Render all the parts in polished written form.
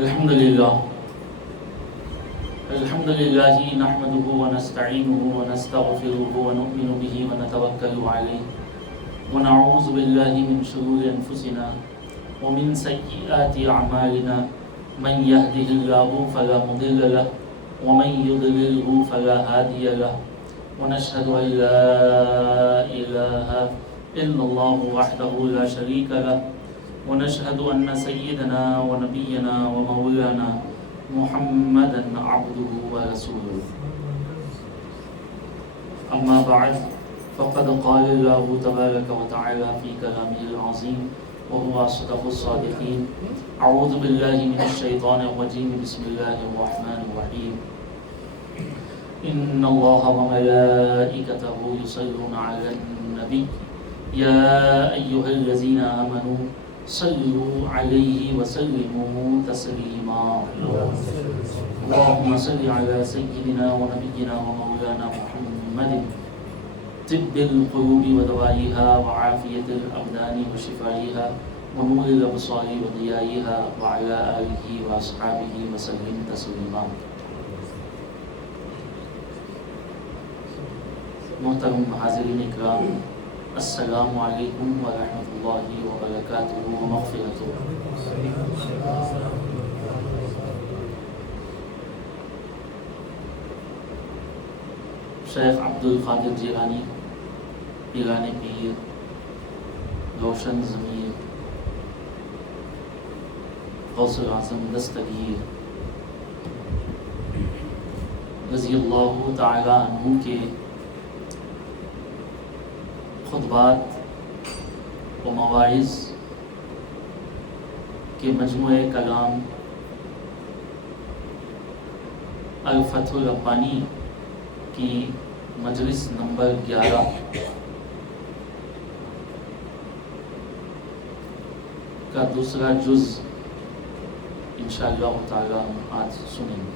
الحمد لله نحمده ونستعينه ونستغفره ونؤمن به ونتوكل عليه ونعوذ بالله من شرور أنفسنا ومن سيئات أعمالنا من يهده الله فلا مضل له ومن يضلله فلا هادي له ونشهد أن لا إله إلا الله وحده لا شريك له ونشهد أن سيدنا ونبينا ومولانا محمدا عبده ورسوله أما بعد فقد قال الله تبارك وتعالى في كلامه العظيم وهو أصدق الصادقين أعوذ بالله من الشيطان الرجيم بسم الله الرحمن الرحيم إن الله وملائكته يصلون على النبي يا أيها الذين آمنوا صلوا عليه وسلموا تسليما اللهم صل على سيدنا ونبينا ومولانا محمد طب القلوب ودوائها وعافية الأبدان وشفائها ونور الأبصار وضيائها وعلى آله وأصحابه وسلم تسليما. محترم حاضرین اکرام، السلام علیکم ورحمۃ اللہ وبرکاتہ ومغفرتہ. شیخ عبد القادر جیلانی پیران پیر روشن ضمیر غوث الاعظم دستگیر رضی اللہ تعالی عنہ کے خطبات و مواعظ کے مجموعہ کلام الفتح الربانی کی مجلس نمبر 11 کا دوسرا جز انشاءاللہ تعالی ہم آج سنیں گے.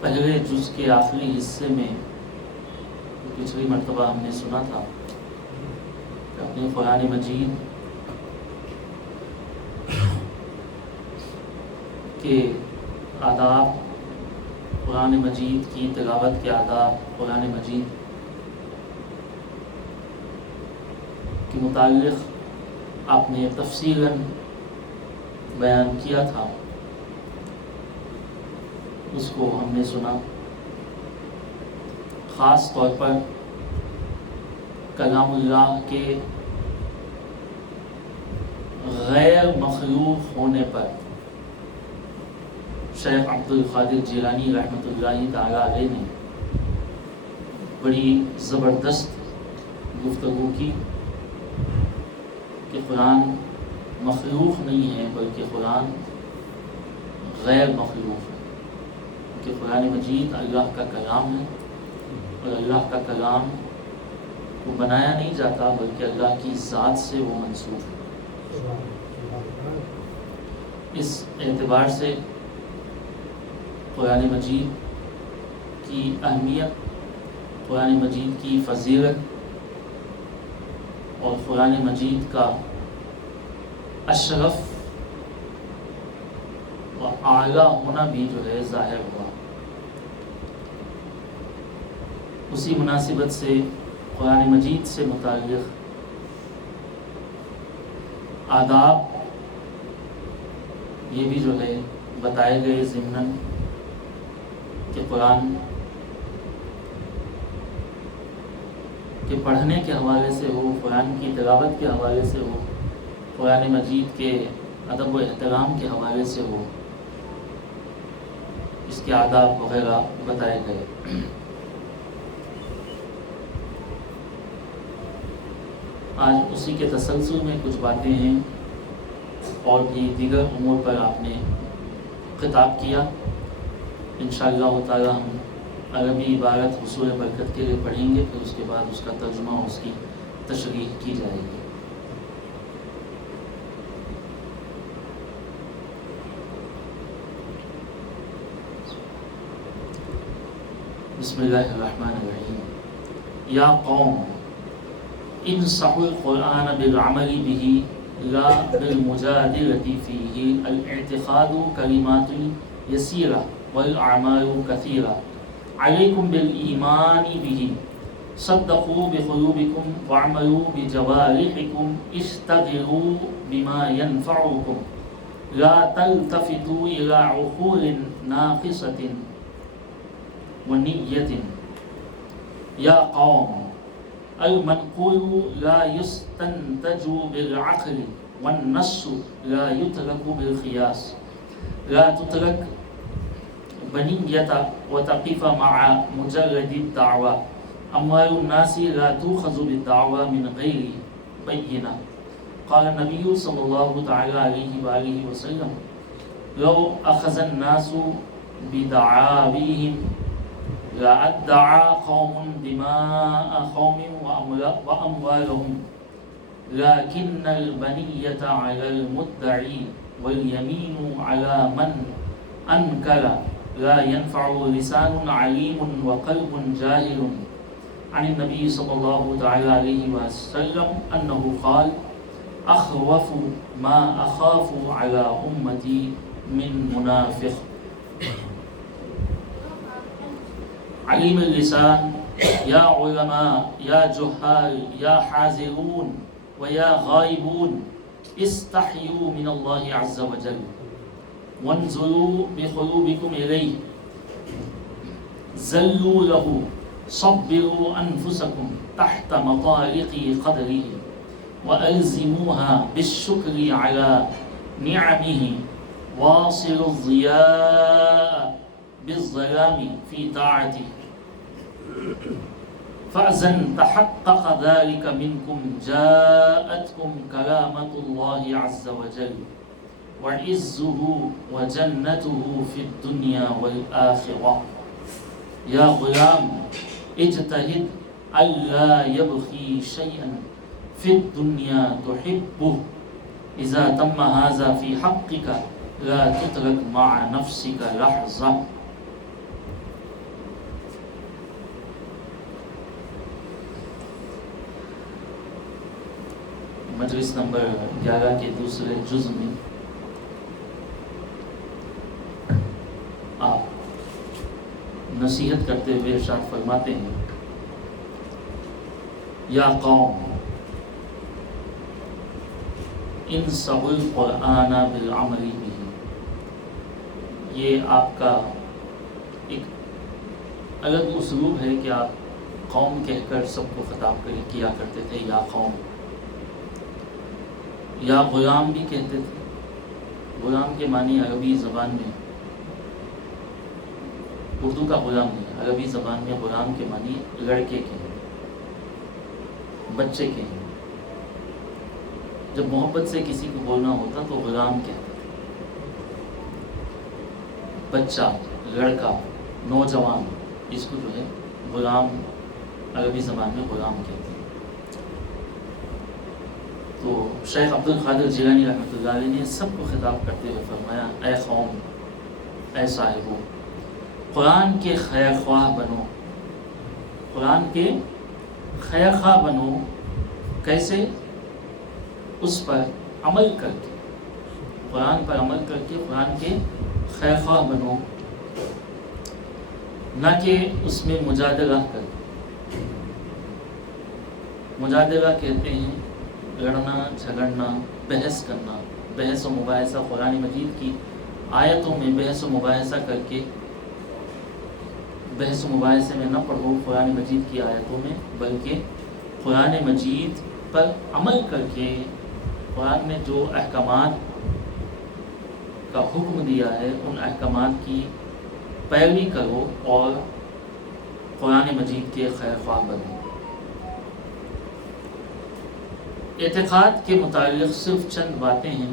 پہلے جز کے آخری حصے میں پچھلی مرتبہ ہم نے سنا تھا کہ اپنے قرآن مجید کے آداب، قرآن مجید کی تلاوت کے آداب، قرآن مجید کے متعلق آپ نے تفصیلاً بیان کیا تھا. اس کو ہم نے سنا. خاص طور پر کلام اللہ کے غیر مخلوق ہونے پر شیخ عبد القادر جیلانی رحمۃ اللہ تعالی علیہ نے بڑی زبردست گفتگو کی کہ قرآن مخلوق نہیں ہے بلکہ قرآن غیر مخلوق ہے، کہ قرآن مجید اللہ کا کلام ہے اور اللہ کا کلام وہ بنایا نہیں جاتا بلکہ اللہ کی ذات سے وہ منسوب ہے. اس اعتبار سے قرآن مجید کی اہمیت، قرآن مجید کی فضیلت اور قرآن مجید کا اشرف و اعلیٰ ہونا بھی جو ہے ظاہر ہوا. اسی مناسبت سے قرآن مجید سے متعلق آداب یہ بھی جو ہے بتائے گئے ضمناً کہ قرآن کے پڑھنے کے حوالے سے ہو، قرآن کی تلاوت کے حوالے سے ہو، قرآن مجید کے ادب و احترام کے حوالے سے ہو، اس کے آداب وغیرہ بتائے گئے. آج اسی کے تسلسل میں کچھ باتیں ہیں اور بھی دیگر امور پر آپ نے خطاب کیا. انشاءاللہ تعالی ہم عربی عبارت حصول برکت کے لیے پڑھیں گے، پھر اس کے بعد اس کا ترجمہ اور اس کی تشریح کی جائے گی. بسم اللہ الرحمن الرحیم. یا قوم انصحوا القرآن بالعمل به لا بالمجادلة فيه. الاعتقاد كلمات يسيرة والأعمال كثيرة. عليكم بالإيمان به. صدقوا بقلوبكم واعملوا بجوارحكم. اشتغلوا بما ينفعكم. لا تلتفتوا إلى عقول ناقصة ونية. يا قوم المنقول لا يستنتج بالعقل والنص لا يترك بالقياس. لا تترك بنية وتقف مع مجرد الدعوة. أموال الناس لا تؤخذ بالدعوة من غير بينة. قال النبي صلى الله تعالى عليه وآله وسلم لو أخذ الناس بدعاويهم لأدعى قوم دماء قوم وأموالهم لكن البنية على المدعي واليمين على من أنكر. لا ينفع لسان عليم وقلب جاهل. عن النبي صلى الله تعالى عليه وسلم أنه قال أخوف ما أخاف على أمتي من منافق. عليم اللسان. يا علماء يا جهال يا حاذرون ويا غائبون استحيوا من الله عز وجل وانظروا بقلوبكم إليه. زلوا له. صبروا أنفسكم تحت مطارق قدره وألزموها بالشكر على نعمه. واصلوا الضياء بالظلام في طاعته. فأذن تحقق ذلك منكم جاءتكم كرامة الله عز وجل وعزه وجنته في الدنيا والآخرة. يا غلام اجتهد ألا يبغي شيئا في الدنيا تحبه. إذا تم هذا في حقك لا تترك مع نفسك لحظة. مجلس نمبر 11 کے دوسرے جز میں آپ نصیحت کرتے ہوئے ارشاد فرماتے ہیں یا قوم انصحوا القرآن بالعمل به. یہ آپ کا ایک الگ اسلوب ہے کہ آپ قوم کہہ کر سب کو خطاب کیا کرتے تھے. یا قوم. یا غلام بھی کہتے تھے. غلام کے معنی عربی زبان میں اردو کا غلام نہیں، عربی زبان میں غلام کے معنی لڑکے کے، بچے کے. جب محبت سے کسی کو بولنا ہوتا تو غلام کہتے تھے. بچہ، لڑکا، نوجوان، اس کو جو ہے غلام عربی زبان میں غلام کہتے ہیں. تو شیخ عبد القادر جیلانی رحمۃ اللہ علیہ نے سب کو خطاب کرتے ہوئے فرمایا اے قوم، اے صاحبو، قرآن کے خیر خواہ بنو. قرآن کے خیر خواہ بنو. کیسے؟ اس پر عمل کر کے، قرآن پر عمل کر کے قرآن کے خیر خواہ بنو، نہ کہ اس میں مجادلہ کر. مجادلہ کہتے ہیں لڑنا جھگڑنا، بحث کرنا، بحث و مباحثہ. قرآن مجید کی آیتوں میں بحث و مباحثہ کر کے، بحث و مباحثے میں نہ پڑھو قرآن مجید کی آیتوں میں، بلکہ قرآن مجید پر عمل کر کے قرآن نے جو احکامات کا حکم دیا ہے ان احکامات کی پیروی کرو اور قرآن مجید کے خیر خواہ بنو. اعتقاد کے متعلق صرف چند باتیں ہیں،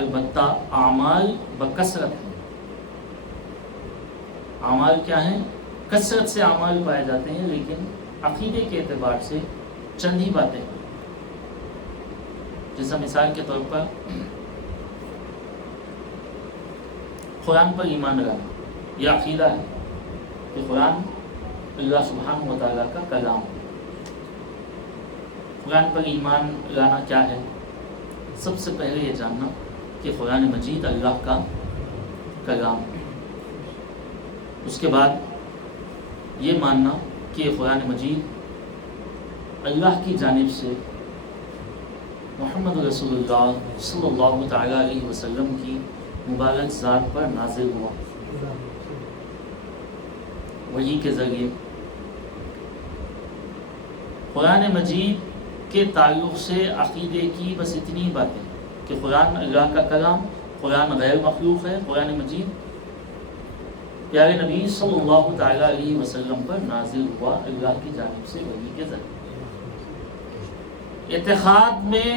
البتہ اعمال بکثرت ہیں. اعمال کیا ہیں؟ کثرت سے اعمال پائے جاتے ہیں، لیکن عقیدے کے اعتبار سے چند ہی باتیں ہیں. جیسا مثال کے طور پر قرآن پر ایمان لانا، یہ عقیدہ ہے کہ قرآن اللہ سبحانہ و تعالیٰ کا کلام ہے. قرآن پر ایمان لانا کیا ہے؟ سب سے پہلے یہ جاننا کہ قرآن مجید اللہ کا کلام ہے۔ اس کے بعد یہ ماننا کہ قرآن مجید اللہ کی جانب سے محمد رسول اللہ صلی اللہ تعالیٰ علیہ وسلم کی مبارک ذات پر نازل ہوا، وحی کے ذریعے۔ قرآن مجید کے تعلق سے عقیدے کی بس اتنی باتیں کہ قرآن اللہ کا کلام، قرآن غیر مخلوق ہے، قرآن مجید پیارے نبی صلی اللہ تعالیٰ علیہ وسلم پر نازل ہوا اللہ کی جانب سے وحی کے ذریعے۔ اعتقاد میں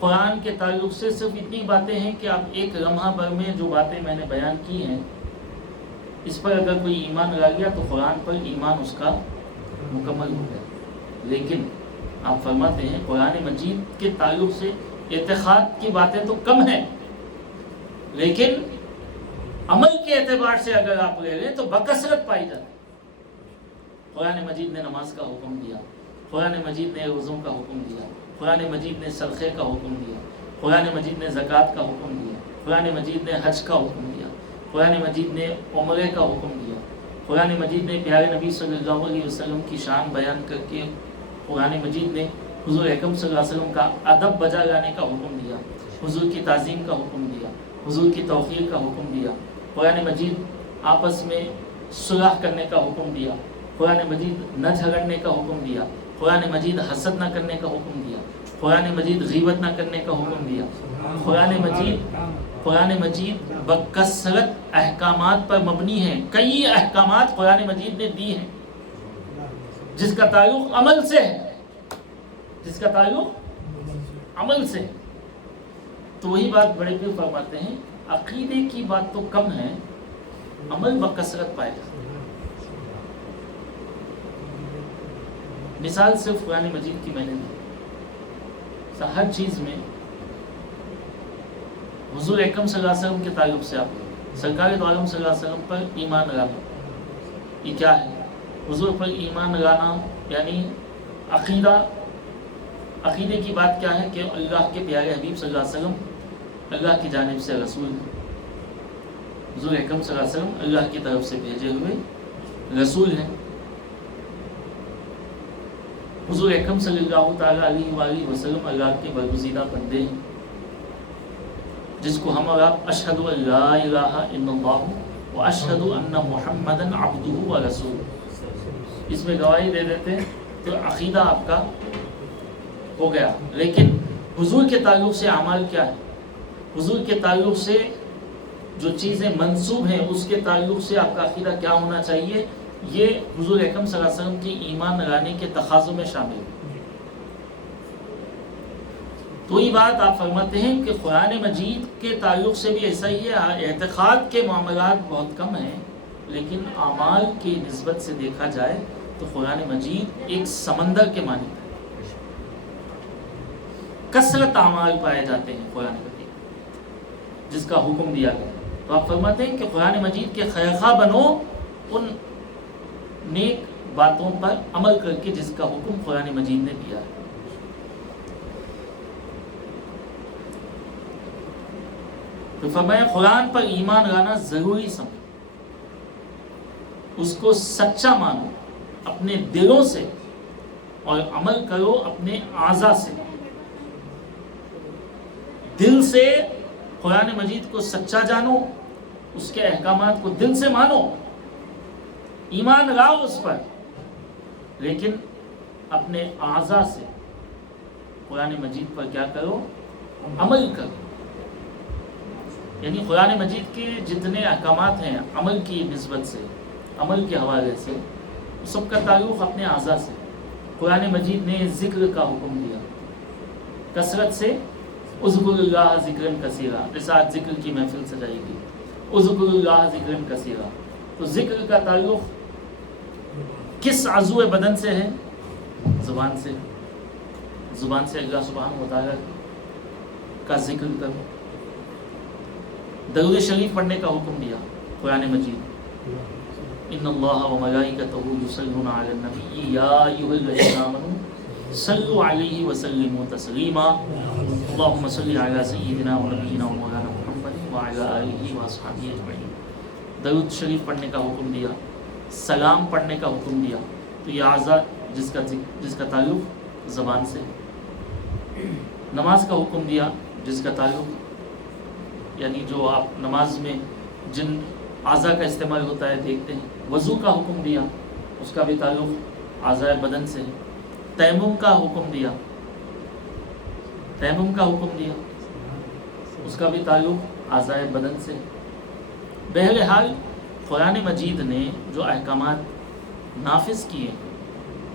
قرآن کے تعلق سے صرف اتنی باتیں ہیں کہ اب ایک لمحہ بھر میں جو باتیں میں نے بیان کی ہیں اس پر اگر کوئی ایمان لا گیا تو قرآن پر ایمان اس کا مکمل ہو گیا۔ لیکن آپ فرماتے ہیں قرآن مجید کے تعلق سے اعتقاد کی باتیں تو کم ہیں، لیکن عمل کے اعتبار سے اگر آپ لے لیں تو بکثرت پائی جاتی ہے۔ قرآن مجید نے نماز کا حکم دیا، قرآن مجید نے روزوں کا حکم دیا، قرآن مجید نے صدقے کا حکم دیا، قرآن مجید نے زکوٰۃ کا حکم دیا، قرآن مجید نے حج کا حکم دیا، قرآن مجید نے عمرے کا حکم دیا، قرآن مجید نے پیارے نبی صلی اللہ علیہ وسلم کی شان بیان کر کے قرآن مجید نے حضور اکرم صلی اللہ علیہ وسلم کا ادب بجا لانے کا حکم دیا، حضور کی تعظیم کا حکم دیا، حضور کی توقیر کا حکم دیا، قرآن مجید آپس میں صلح کرنے کا حکم دیا، قرآن مجید نہ جھگڑنے کا حکم دیا، قرآن مجید حسد نہ کرنے کا حکم دیا، قرآن مجید غیبت نہ کرنے کا حکم دیا، قرآن مجید بکثرت احکامات پر مبنی ہے۔ کئی احکامات قرآن مجید نے دی ہیں جس کا تعلق عمل سے ہے، جس کا تعلق عمل سے ہے۔ تو وہی بات بڑے پیر فرماتے ہیں عقیدے کی بات تو کم ہے، عمل بکثرت پائے گا۔ مثال صرف قرآن مجید کی میں نے دی، ہر چیز میں حضور اکرم صلی اللہ علیہ وسلم کے تعلق سے آپ سرکار دو عالم صلی اللہ علیہ وسلم پر ایمان لانا، یہ کیا ہے؟ حضور پر ایمان لانا یعنی عقیدے کی بات کیا ہے کہ اللہ کے پیارے حبیب صلی اللہ علیہ وسلم اللہ کی جانب سے رسول ہیں، حضور اکرم صلی اللہ علیہ وسلم اللہ کی طرف سے بھیجے ہوئے رسول ہیں، حضور اکرم صلی اللہ تعالیٰ علیہ وآلہ وسلم اللہ کے برگزیدہ بندے ہیں جس کو ہم اور آپ اشہد ان لا الہ الا اللہ و اشہد ان محمدا عبدہ و رسولہ اس میں گواہی دے دیتے تو عقیدہ آپ کا ہو گیا۔ لیکن حضور کے تعلق سے اعمال کیا ہے؟ حضور کے تعلق سے جو چیزیں منسوب ہیں اس کے تعلق سے آپ کا عقیدہ کیا ہونا چاہیے؟ یہ حضور اکرم صلی اللہ علیہ وسلم کی ایمان لانے کے تقاضوں میں شامل ہے۔ تو یہ بات آپ فرماتے ہیں کہ قرآن مجید کے تعلق سے بھی ایسا ہی ہے، اعتقاد کے معاملات بہت کم ہیں، لیکن اعمال کی نسبت سے دیکھا جائے تو قرآن مجید ایک سمندر کے مانند ہے، کثرت اعمال پائے جاتے ہیں قرآن مجید جس کا حکم دیا گیا۔ تو آپ فرماتے ہیں کہ قرآن مجید کے خواہ بنو ان نیک باتوں پر عمل کر کے جس کا حکم قرآن مجید نے دیا ہے۔ تو فرمایا قرآن پر ایمان لانا ضروری سمجھو، اس کو سچا مانو اپنے دلوں سے اور عمل کرو اپنے اعضاء سے۔ دل سے قرآن مجید کو سچا جانو، اس کے احکامات کو دل سے مانو، ایمان لاؤ اس پر، لیکن اپنے اعضاء سے قرآن مجید پر کیا کرو؟ عمل کرو۔ یعنی قرآن مجید کے جتنے احکامات ہیں عمل کی نسبت سے، عمل کے حوالے سے، سب کا تعلق اپنے اعضاء سے۔ قرآن مجید نے ذکر کا حکم دیا، کثرت سے اذکر اللہ ذکرا کثیرا، جیسا آج ذکر کی محفل سجائی گئی، اذکر اللہ ذکرا کثیرا۔ تو ذکر کا تعلق کس عضو بدن سے ہے؟ زبان سے۔ زبان سے اللہ سبحانہ و تعالیٰ کا ذکر کرو۔ درود شریف پڑھنے کا حکم دیا قرآن مجید، ان اللہ و ملائکتہ یصلون علی النبی یا ایھا الذین آمنوا صلو علیہ وسلموا تسلیما اللہم صلی علی سیدنا و نبینا و مولانا محمد وعلی آلہ واصحابہ اجمعین. درود شریف پڑھنے کا حکم دیا، سلام پڑھنے کا حکم دیا. تو یہ اعضاء جس کا تعلق زبان سے، نماز کا حکم دیا جس کا تعلق یعنی جو آپ نماز میں جن اعضاء کا استعمال ہوتا ہے دیکھتے ہیں. وضو کا حکم دیا، اس کا بھی تعلق اعضاء بدن سے. تیمم کا حکم دیا، تیمم کا حکم دیا، اس کا بھی تعلق اعضاء بدن سے. بہرحال قرآن مجید نے جو احکامات نافذ کیے،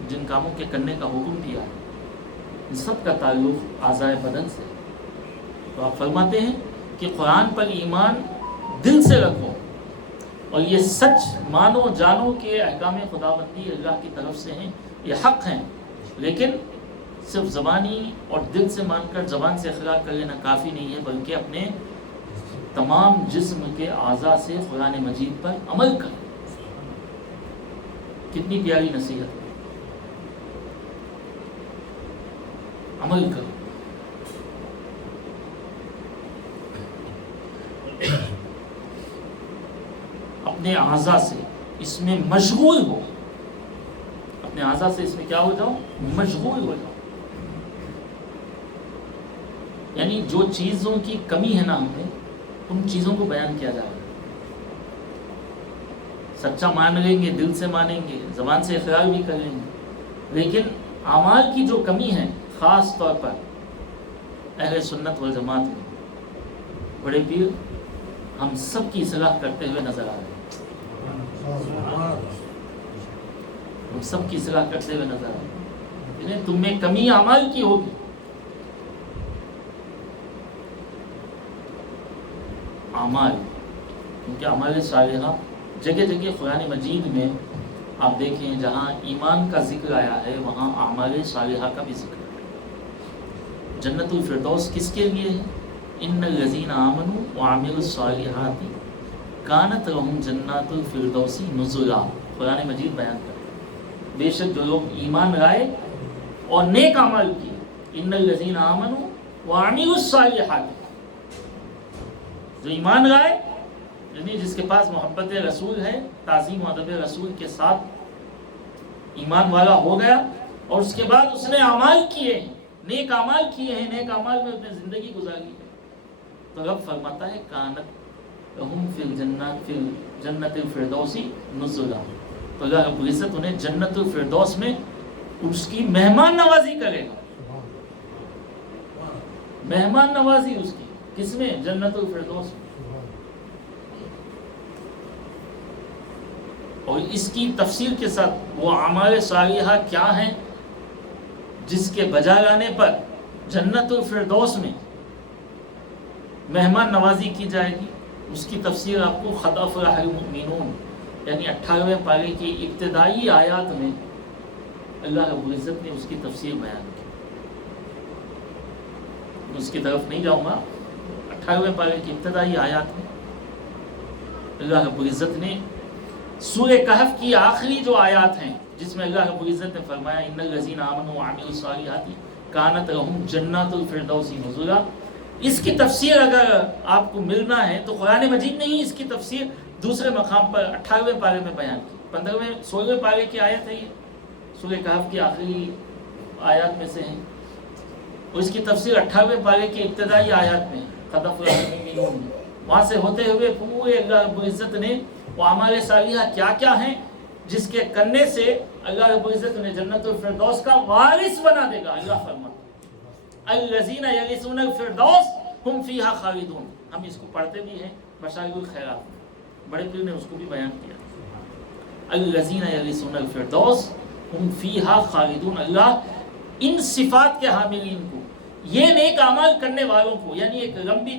جن کاموں کے کرنے کا حکم دیا ہے، ان سب کا تعلق اعضاء بدن سے. تو آپ فرماتے ہیں کہ قرآن پر ایمان دل سے رکھو اور یہ سچ مانو جانو کہ احکام خداوندی اللہ کی طرف سے ہیں، یہ حق ہیں. لیکن صرف زبانی اور دل سے مان کر زبان سے اخراج کر لینا کافی نہیں ہے، بلکہ اپنے تمام جسم کے اعضاء سے قرآن مجید پر عمل کریں. کتنی پیاری نصیحت ہے، عمل کرو. اپنے اعضاء سے اس میں مشغول ہو، اپنے اعضاء سے اس میں کیا ہو جاؤ؟ مشغول ہو جاؤ. یعنی جو چیزوں کی کمی ہے نا ہمیں، ان چیزوں کو بیان کیا جائے. سچا مان لیں گے، دل سے مانیں گے، زبان سے اقرار بھی کر لیں گے، لیکن اعمال کی جو کمی ہے خاص طور پر اہل سنت والجماعت میں بڑے پیر ہم سب کی اصلاح کرتے ہوئے نظر آ رہے ہیں. ہم سب کی اصلاح کرتے ہوئے نظر آ رہے ہیں. تم میں کمی اعمال کی ہوگی، اعمال، کیونکہ اعمال صالحہ جگہ جگہ قرآن مجید میں آپ دیکھیں جہاں ایمان کا ذکر آیا ہے وہاں اعمال صالحہ کا بھی ذکر ہے. جنت الفردوس کس کے لیے ہے؟ ان الذین آمنوا وعملوا الصالحات کانت لهم جنات الفردوس نزلا. قرآن مجید بیان کرتا ہے بے شک جو لوگ ایمان لائے اور نیک اعمال کیے، ان الذین آمنوا وعملوا الصالحات، جو ایمان لائے یعنی جس کے پاس محبت رسول ہے، تعظیم و ادب رسول کے ساتھ ایمان والا ہو گیا، اور اس کے بعد اس نے اعمال کیے ہیں، نیک اعمال کیے ہیں، نیک اعمال میں اپنی زندگی گزاری ہے، تو رب فرماتا ہے کانت لہم فی جنت الفردوس نزلا. تو اللہ رب العزت انہیں جنت الفردوس میں اس کی مہمان نوازی کرے گا. مہمان نوازی اس کی کس میں؟ جنت الفردوس میں. اور اس کی تفصیل کے ساتھ وہ اعمال صالحہ کیا ہیں جس کے بجا لانے پر جنت الفردوس میں مہمان نوازی کی جائے گی، اس کی تفسیر آپ کو قد افلح المؤمنون یعنی 18ویں پارے کی ابتدائی آیات میں اللہ رب العزت نے اس کی تفسیر بیان کی. اس کی طرف نہیں جاؤں گا. 18ویں پارے کی ابتدائی آیات میں اللہ رب العزت نے سورہ کہف کی آخری جو آیات ہیں جس میں اللہ رب العزت نے فرمایا ان الذین آمنوا وعملوا الصالحات کانت لهم جنات الفردوس نزلا، اس کی تفسیر اگر آپ کو ملنا ہے تو قرآن مجید نے ہی اس کی تفسیر دوسرے مقام پر 18ویں پارے میں بیان کی. 16ویں پارے کی آیت ہے یہ، سورہ کہف کی آخری آیات میں سے ہے، اور اس کی تفسیر 18ویں پارے کی ابتدائی آیات میں قد افلح المؤمنون. وہاں سے ہوتے ہوئے پورے اللہ رب العزت نے وہ اعمال صالحہ کیا کیا ہیں جس کے کرنے سے اللہ رب العزت نے جنت الفردوس کا وارث بنا دے گا. اللہ فرماتا الذین یرثون الفردوس ہم فیہا خالدون. ہم اس کو پڑھتے بھی ہیں مشائخ الخیرات میں، بڑے پیر نے اس کو بھی بیان کیا. الذین یرثون الفردوس ہم فیہا خالدون. اللہ ان صفات کے حاملین کو، یہ نیک اعمال کرنے والوں کو، یعنی ایک لمبی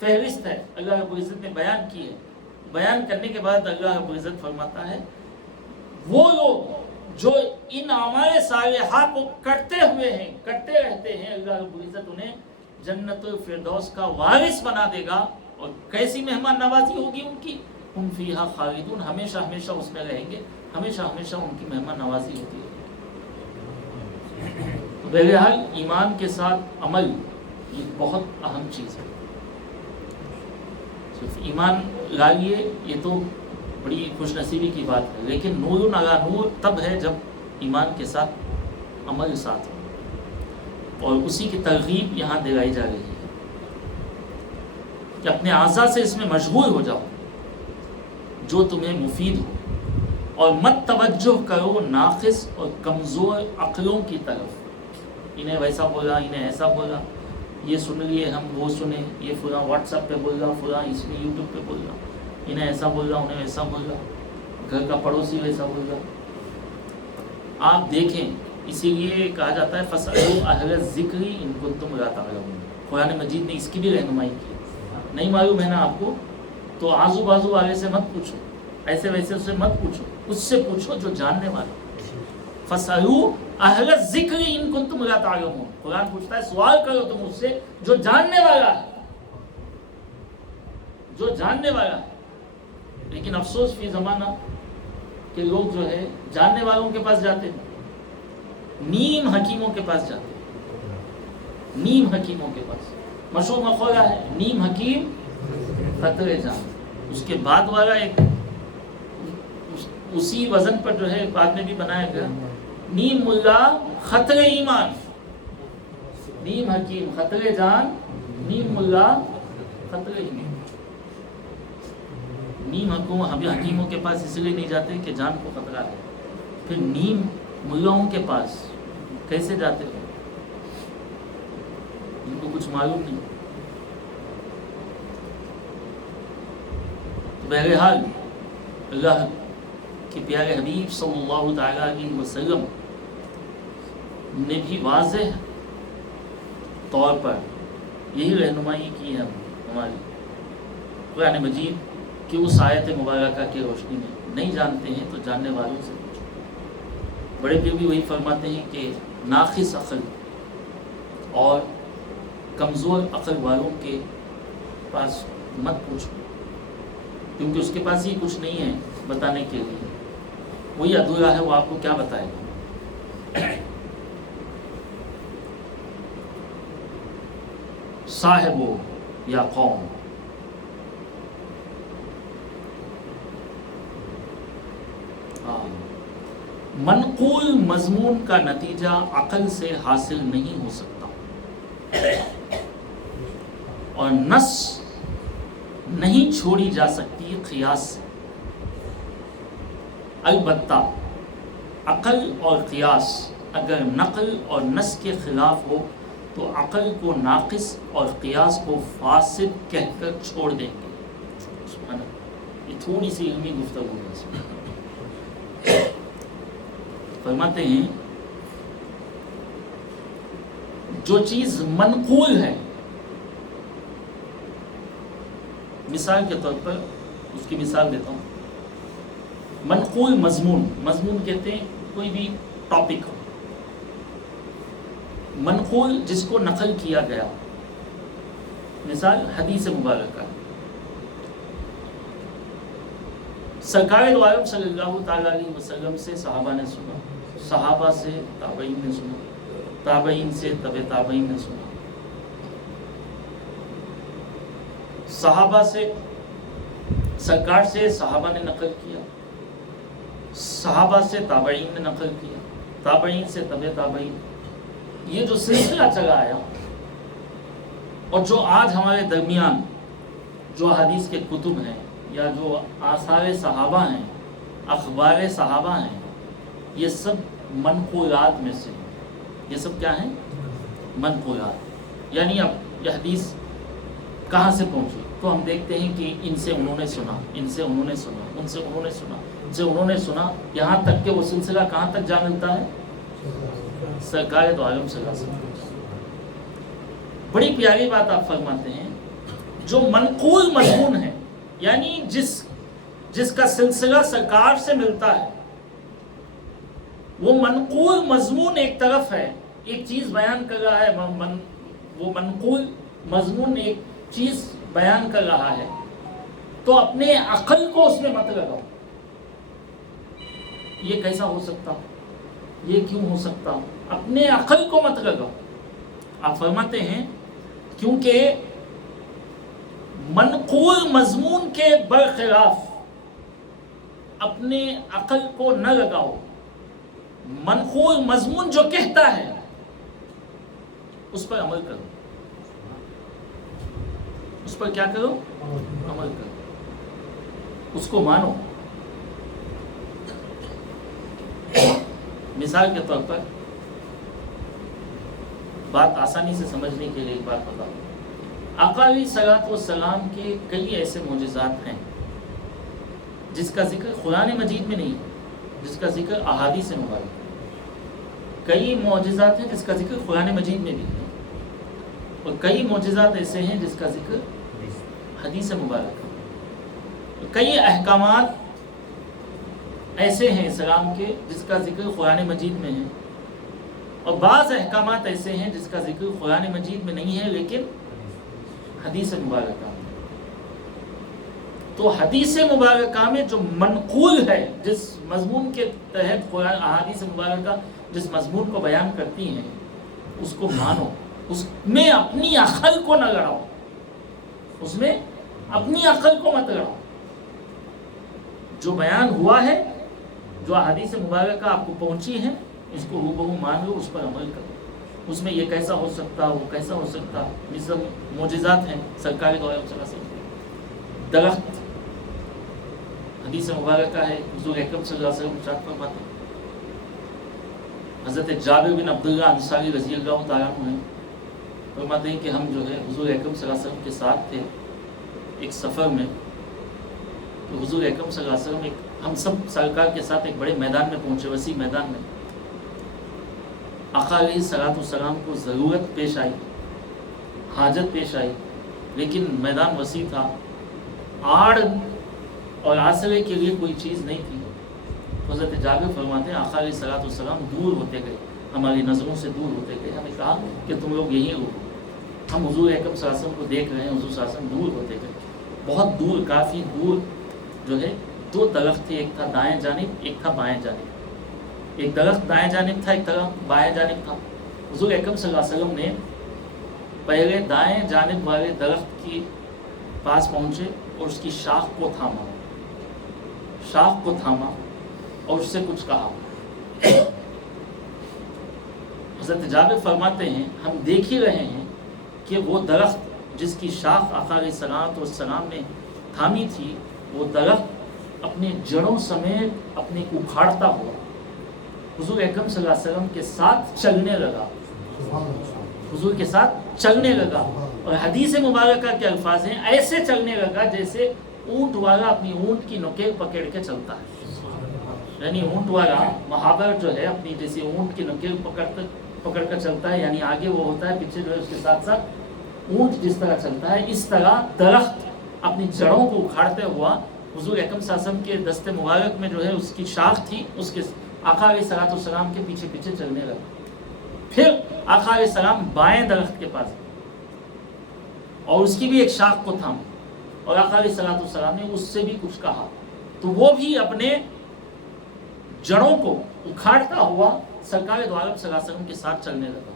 فہرست ہے اللہ رب العزت نے بیان کی ہے. بیان کرنے کے بعد اللہ رب العزت فرماتا ہے وہ لوگ جو ان اعمال صالحہ کو کرتے ہوئے ہیں، کرتے رہتے ہیں، اللہ رب العزت انہیں جنت الفردوس کا وارث بنا دے گا. اور کیسی مہمان نوازی ہوگی ان کی؟ ہم فیہا خالدون، ہمیشہ ہمیشہ اس میں رہیں گے، ہمیشہ ہمیشہ ان کی مہمان نوازی ہوتی ہے. بہرحال ایمان کے ساتھ عمل یہ بہت اہم چیز ہے. صرف ایمان لائیے یہ تو بڑی خوش نصیبی کی بات ہے، لیکن نور علی نور تب ہے جب ایمان کے ساتھ عمل ساتھ ہو، اور اسی کی ترغیب یہاں دلائی جا رہی ہے کہ اپنے اعضاء سے اس میں مشغول ہو جاؤ جو تمہیں مفید ہو، اور مت توجہ کرو ناقص اور کمزور عقلوں کی طرف. انہیں ویسا بولا، انہیں ایسا بولا، یہ سن لیے ہم وہ سنیں، یہ فلاں واٹس ایپ پہ بول رہا، فلاں اس میں یوٹیوب پہ بول رہا، انہیں ایسا بول رہا، انہیں ایسا بول رہا، گھر کا پڑوسی ویسا بول رہا. آپ دیکھیں، اسی لیے کہا جاتا ہے فَاسْأَلُوا أَهْلَ الذِّكْرِ إِن كُنتُمْ لَا تَعْلَمُونَ. قرآن مجید نے اس کی بھی رہنمائی کی. نہیں معلوم ہے نا آپ کو تو آزو بازو والے سے مت پوچھو، ایسے ویسے سے مت پوچھو، اس سے پوچھو جو جاننے والا. فَاسْأَلُوا أَهْلَ الذِّكْرِ إِن كُنتُمْ لَا تَعْلَمُونَ. قرآن پوچھتا ہے سوال کرو تم اس سے جو جاننے والا ہے، جو جاننے والا ہے. لیکن افسوس فی زمانہ کہ لوگ جو ہے جاننے والوں کے پاس جاتے ہیں، نیم حکیموں کے پاس جاتے ہیں، نیم حکیموں کے پاس. مشہور مقولہ ہے نیم حکیم خطرے جان. اس کے بعد والا ایک اسی وزن پر جو ہے بعد میں بھی بنایا گیا، نیم ملا خطرے ایمان. نیم حکیم خطرے جان، نیم ملا خطرے ایمان. نیم حکیموں کے پاس اس لیے نہیں جاتے کہ جان کو خطرہ ہے. پھر نیم ملاؤں کے پاس کیسے جاتے ہو؟ ان کو کچھ معلوم نہیں. تو بہرحال اللہ کے پیارے حبیب صلی اللہ تعالیٰ علیہ وسلم نے بھی واضح طور پر یہی رہنمائی کی ہے ہماری. قرآن مجید کہ اس آیت مبارکہ کی روشنی میں نہیں جانتے ہیں تو جاننے والوں سے پوچھو. بڑے پیر بھی وہی فرماتے ہیں کہ ناقص عقل اور کمزور عقل والوں کے پاس مت پوچھو، کیونکہ اس کے پاس ہی کچھ نہیں ہے بتانے کے لیے. وہی ادھورا ہے، وہ آپ کو کیا بتائے گا. صاحبو یا قوم، منقول مضمون کا نتیجہ عقل سے حاصل نہیں ہو سکتا، اور نص نہیں چھوڑی جا سکتی قیاس سے. البتہ عقل اور قیاس اگر نقل اور نص کے خلاف ہو تو عقل کو ناقص اور قیاس کو فاسد کہہ کر چھوڑ دیں گے. سبحان اللہ، یہ تھوڑی سی علمی گفتگو ہے. فرماتے ہیں جو چیز منقول ہے، مثال کے طور پر اس کی مثال دیتا ہوں. منقول مضمون کہتے ہیں کوئی بھی ٹاپک ہو. منقول جس کو نقل کیا گیا، مثال حدیث مبارکہ. سرکار دو عالم صلی اللہ تعالیٰ علیہ وسلم سے صحابہ نے سنا، صحابہ سے تابعین نے سنا، تابعین سے تبع تابعین نے سنا، صحابہ سے سرکار سے صحابہ نے نقل کیا، صحابہ سے تابعین نے نقل کیا، تابعین سے تبع تابعین. یہ جو سلسلہ چلا آیا، اور جو آج ہمارے درمیان جو حدیث کے کتب ہیں یا جو آثار صحابہ ہیں، اخبار صحابہ ہیں، یہ سب منقولات میں سے ہیں. یہ سب کیا ہیں؟ منقولات. یعنی اب یہ حدیث کہاں سے پہنچی تو ہم دیکھتے ہیں کہ ان سے انہوں نے سنا، ان سے انہوں نے سنا، ان سے انہوں نے سنا، ان سے انہوں نے سنا، یہاں تک کہ وہ سلسلہ کہاں تک جا ملتا ہے؟ سرکار دو عالم صلی اللہ علیہ وسلم. بڑی پیاری بات آپ فرماتے ہیں، جو منقول مضمون ہے، یعنی جس کا سلسلہ سرکار سے ملتا ہے، وہ منقول مضمون ایک طرف ہے، ایک چیز بیان کر رہا ہے، وہ منقول مضمون ایک چیز بیان کر رہا ہے، تو اپنے عقل کو اس میں مت لگاؤ. یہ کیسا ہو سکتا؟ یہ کیوں ہو سکتا؟ اپنے عقل کو مت لگاؤ. آپ فرماتے ہیں کیونکہ منقول مضمون کے برخلاف اپنے عقل کو نہ لگاؤ. منقول مضمون جو کہتا ہے اس پر عمل کرو. اس پر کیا کرو؟ عمل کرو. اس کو مانو. مثال کے طور پر بات آسانی سے سمجھنے کے لیے ایک بات بتاؤں. آقا علیہ الصلوۃ والسلام کے کئی ایسے معجزات ہیں جس کا ذکر قرآن مجید میں نہیں، جس کا ذکر احادیث مبارکہ. کئی معجزات ہیں جس کا ذکر قرآن مجید میں بھی ہے، اور کئی معجزات ایسے ہیں جس کا ذکر حدیث مبارکہ. کئی احکامات ایسے ہیں اسلام کے جس کا ذکر قرآن مجید میں ہے، اور بعض احکامات ایسے ہیں جس کا ذکر قرآن مجید میں نہیں ہے لیکن حدیث مبارکہ میں. تو حدیث مبارکہ میں جو منقول ہے، جس مضمون کے تحت قرآن احادیث مبارکہ جس مضمون کو بیان کرتی ہیں، اس کو مانو. اس میں اپنی عقل کو نہ لڑاؤ. اس میں اپنی عقل کو مت لڑاؤ. جو بیان ہوا ہے، جو احادیث مبارکہ آپ کو پہنچی ہیں، اس کو ہو مان لو، اس پر عمل کرو. اس میں یہ کیسا ہو سکتا، وہ کیسا ہو سکتا. یہ سب معجزات ہیں سرکار دو عالم صلی اللہ علیہ وسلم. درخت حدیث مبارکہ ہے، حضور اکرم صلی اللہ علیہ وسلم ارشاد فرماتے ہیں. حضرت جابر بن عبداللہ انصاری رضی اللہ تعالیٰ عنہ ہیں، فرماتے ہیں کہ ہم جو ہے حضور اکرم صلی اللہ علیہ وسلم کے ساتھ تھے ایک سفر میں. تو حضور اکرم صلی اللہ علیہ وسلم ہم سب سرکار کے ساتھ ایک بڑے میدان میں پہنچے، وسیع میدان میں. آقا علیہ الصلوۃ والسلام کو ضرورت پیش آئی، حاجت پیش آئی، لیکن میدان وسیع تھا، آڑ اور آسرے کے لیے کوئی چیز نہیں تھی. حضرت جابر فرماتے ہیں آقا علیہ الصلوۃ والسلام دور ہوتے گئے، ہماری نظروں سے دور ہوتے گئے. ہمیں کہا کہ تم لوگ یہیں رکو. ہم حضور اکرم صلی اللہ علیہ وسلم کو دیکھ رہے ہیں، حضور صلی اللہ علیہ وسلم دور ہوتے گئے. بہت دور، کافی دور جو ہے دو درخت تھے، ایک تھا دائیں جانب، ایک تھا بائیں جانب. ایک درخت دائیں جانب تھا، ایک درخت بائیں جانب تھا. حضور اکرم صلی اللہ علیہ وسلم نے پہلے دائیں جانب والے درخت کے پاس پہنچے اور اس کی شاخ کو تھاما، شاخ کو تھاما اور اس سے کچھ کہا. حضرت جابر فرماتے ہیں ہم دیکھ ہی رہے ہیں کہ وہ درخت جس کی شاخ آقا علیہ الصلوۃ والسلام نے تھامی تھی، وہ درخت اپنے جڑوں سمیت اپنے اکھاڑتا ہوا حضور اکرم صلی اللہ علیہ وسلم کے ساتھ چلنے لگا. حضور کے ساتھ چلنے لگا. اور حدیث مبارکہ کے الفاظ ہیں ایسے چلنے لگا جیسے اونٹ والا اپنی اونٹ کی نوکیل پکڑ کے چلتا ہے. یعنی اونٹ والا محاور جو ہے اپنی جیسے اونٹ کی نوکیل پکڑ کر چلتا ہے، یعنی آگے وہ ہوتا ہے، پیچھے جو ہے اس کے ساتھ ساتھ اونٹ جس طرح چلتا ہے، اس طرح درخت اپنی جڑوں کو اکھاڑتے ہوا حضور اکرم صلی اللہ علیہ وسلم کے دست مبارک میں جو ہے اس کی شاخ تھی، اس کے آقا علیہ الصلوۃ والسلام کے پیچھے پیچھے چلنے لگا. پھر آقا علیہ السلام بائیں درخت کے پاس اور اس کی بھی ایک شاخ کو تھام، اور آقا علیہ الصلوۃ والسلام نے اس سے بھی کچھ کہا. تو وہ بھی اپنے جڑوں کو اکھاڑتا ہوا سرکار دو عالم صلی اللہ علیہ وسلم کے ساتھ چلنے لگا.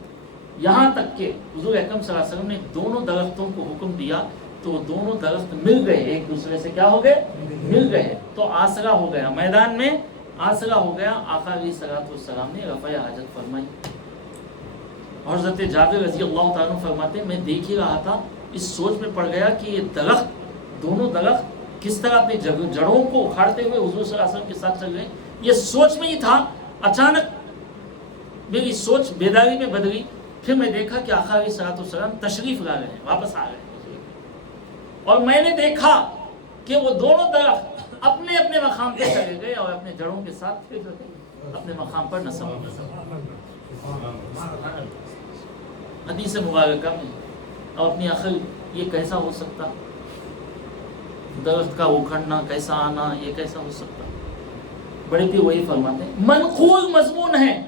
یہاں تک کہ حضور اکرم صلی اللہ علیہ وسلم نے دونوں درختوں کو حکم دیا تو وہ دونوں درخت مل گئے، ایک دوسرے سے کیا ہو گئے؟ مل گئے. تو آسرا ہو گیا، میدان میں آسرا ہو گیا. آقا علیہ الصلوۃ والسلام نے رفع حاجت فرمائی. اور حضرت جابر رضی اللہ تعالیٰ عنہ فرماتے ہیں میں دیکھ ہی رہا تھا، اس سوچ میں پڑ گیا کہ یہ درخت، دونوں درخت کس طرح اپنی جڑوں کو اکھاڑتے ہوئے حضور صلی اللہ علیہ وسلم کے ساتھ چل گئے. یہ سوچ میں ہی تھا، اچانک میری سوچ بیداری میں بدلی. پھر میں دیکھا کہ آقا علیہ الصلوۃ والسلام تشریف لا رہے ہیں، واپس آ رہے ہیں، اور میں نے دیکھا کہ وہ دونوں درخت اپنے اپنے مقام پہ چلے گئے اور اپنے جڑوں کے ساتھ پھر جو ہے اپنے مقام پر نصب ہو گئے. حدیث مبارکہ میں اور اپنی عقل یہ کیسا ہو سکتا؟ درخت کا اکھڑنا، کیسا آنا، یہ کیسا ہو سکتا؟ بڑے پیر وہی فرماتے ہیں منقول مضمون ہے،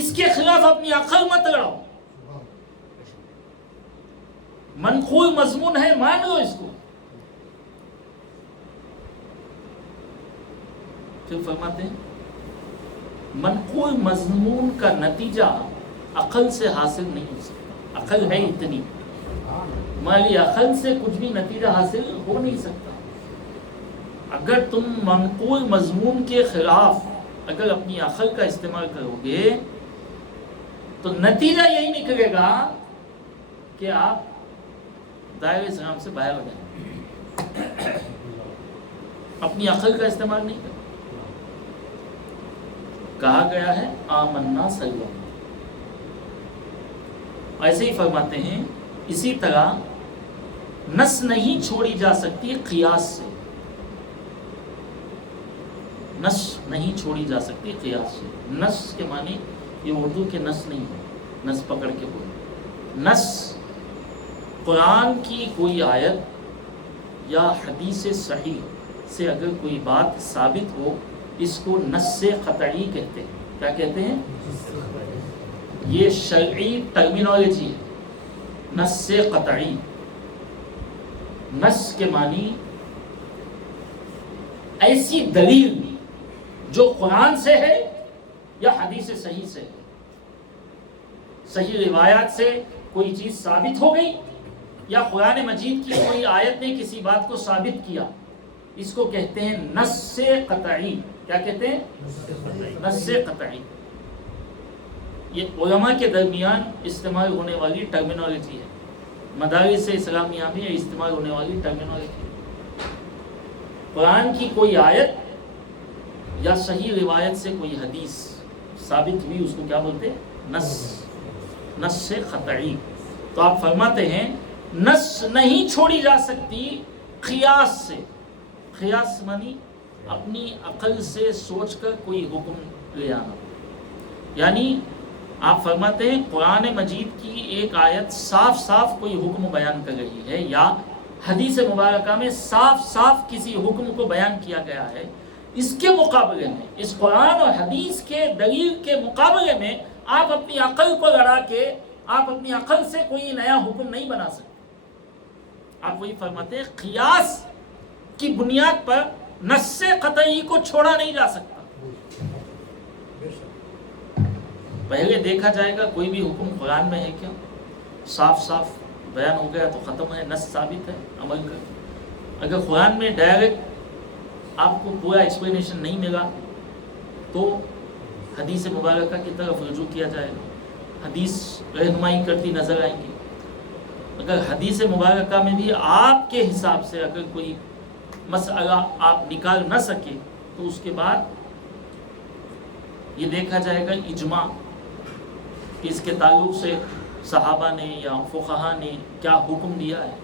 اس کے خلاف اپنی عقل مت لڑاؤ. منقول مضمون ہے، مان لو اس کو. پھر فرماتے ہیں منقول مضمون کا نتیجہ عقل سے حاصل نہیں ہو سکتا. عقل ہے اتنی، ہماری عقل سے کچھ بھی نتیجہ حاصل ہو نہیں سکتا. اگر تم منقول مضمون کے خلاف اگر اپنی عقل کا استعمال کرو گے تو نتیجہ یہی نکلے گا کہ آپ دائرہ اسلام سے باہر ہو جائیں. اپنی عقل کا استعمال نہیں کریں. کہا گیا ہے آمنا سلم. ایسے ہی فرماتے ہیں اسی طرح نس نہیں چھوڑی جا سکتی قیاس سے. نس نہیں چھوڑی جا سکتی قیاس سے. نس کے معنی یہ اردو کے نس نہیں ہے، نس پکڑ کے بولے. نس قرآن کی کوئی آیت یا حدیث صحیح سے اگر کوئی بات ثابت ہو اس کو نص قطعی کہتے ہیں. کیا کہتے ہیں؟ یہ شرعی ٹرمینالوجی ہے، نص قطعی. نص کے معنی ایسی دلیل جو قرآن سے ہے یا حدیث صحیح سے ہے. صحیح روایات سے کوئی چیز ثابت ہو گئی یا قرآن مجید کی کوئی آیت نے کسی بات کو ثابت کیا، اس کو کہتے ہیں نص قطعی. کیا کہتے ہیں؟ نص قطعی. یہ علماء کے درمیان استعمال ہونے والی ٹرمینالوجی ہے، مدارس اسلامیہ میں استعمال ہونے والی ٹرمینالوجی. قرآن کی کوئی آیت یا صحیح روایت سے کوئی حدیث ثابت ہوئی اس کو کیا بولتے ہیں؟ نص قطعی. تو آپ فرماتے ہیں نص نہیں چھوڑی جا سکتی قیاس سے. قیاس مانی اپنی عقل سے سوچ کر کوئی حکم لے آنا. یعنی آپ فرماتے ہیں قرآن مجید کی ایک آیت صاف صاف کوئی حکم بیان کر رہی ہے یا حدیث مبارکہ میں صاف صاف کسی حکم کو بیان کیا گیا ہے، اس کے مقابلے میں، اس قرآن اور حدیث کے دلیل کے مقابلے میں آپ اپنی عقل کو لڑا کے آپ اپنی عقل سے کوئی نیا حکم نہیں بنا سکتے. آپ وہی فرماتے ہیں قیاس کی بنیاد پر نص قطعی کو چھوڑا نہیں جا سکتا. پہلے دیکھا جائے گا کوئی بھی حکم قرآن میں ہے کیا، صاف صاف بیان ہو گیا تو ختم ہے، نص ثابت ہے، عمل کر. اگر قرآن میں ڈائریکٹ آپ کو پورا ایکسپلینیشن نہیں ملا تو حدیث مبارکہ کی طرف رجوع کیا جائے گا. حدیث رہنمائی کرتی نظر آئیں گی. اگر حدیث مبارکہ میں بھی آپ کے حساب سے اگر کوئی مسئلہ آپ نکال نہ سکے تو اس کے بعد یہ دیکھا جائے گا اجماع، اس کے تعلق سے صحابہ نے یا فقہا نے کیا حکم دیا ہے.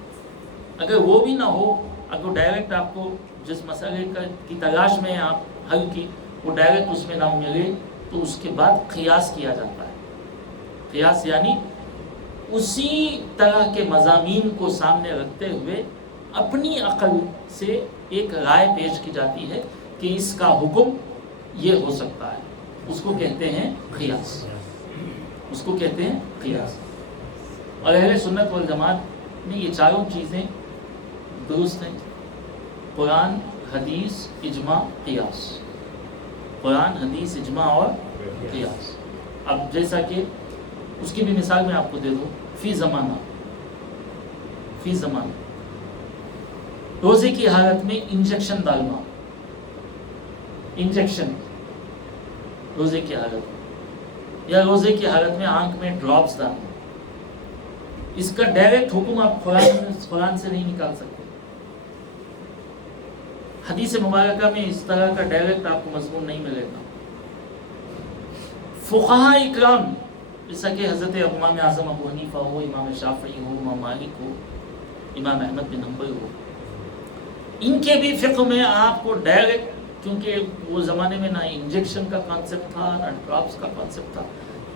اگر وہ بھی نہ ہو، اگر ڈائریکٹ آپ کو جس مسئلے کی تلاش میں آپ حل کی وہ ڈائریکٹ اس میں نہ ملے تو اس کے بعد قیاس کیا جاتا ہے. قیاس یعنی اسی طرح کے مضامین کو سامنے رکھتے ہوئے اپنی عقل سے ایک رائے پیش کی جاتی ہے کہ اس کا حکم یہ ہو سکتا ہے. اس کو کہتے ہیں قیاس. اس کو کہتے ہیں قیاس. اور اہل سنت والجماعت میں یہ چاروں چیزیں درست ہیں: قرآن، حدیث، اجماع، قیاس. قرآن، حدیث، اجماع اور قیاس. اب جیسا کہ اس کی بھی مثال میں آپ کو دے دوں. فی زمانہ روزے کی حالت میں انجیکشن ڈالنا، انجیکشن روزے کی حالت میں، یا روزے کی حالت میں آنکھ میں ڈراپس ڈالنا، اس کا ڈائریکٹ حکم آپ قرآن سے نہیں نکال سکتے. حدیث مبارکہ میں اس طرح کا ڈائریکٹ آپ کو مضمون نہیں ملے گا. فقہاء اکرام جیسا کہ حضرت امام اعظم ابو حنیفہ ہو، امام شافعی ہو، امام مالک ہو، امام احمد بن حنبل ہو، ان کے بھی فقہ میں آپ کو ڈائریکٹ، کیونکہ وہ زمانے میں نہ انجیکشن کا کانسیپٹ تھا نہ ڈراپس کا کانسیپٹ تھا،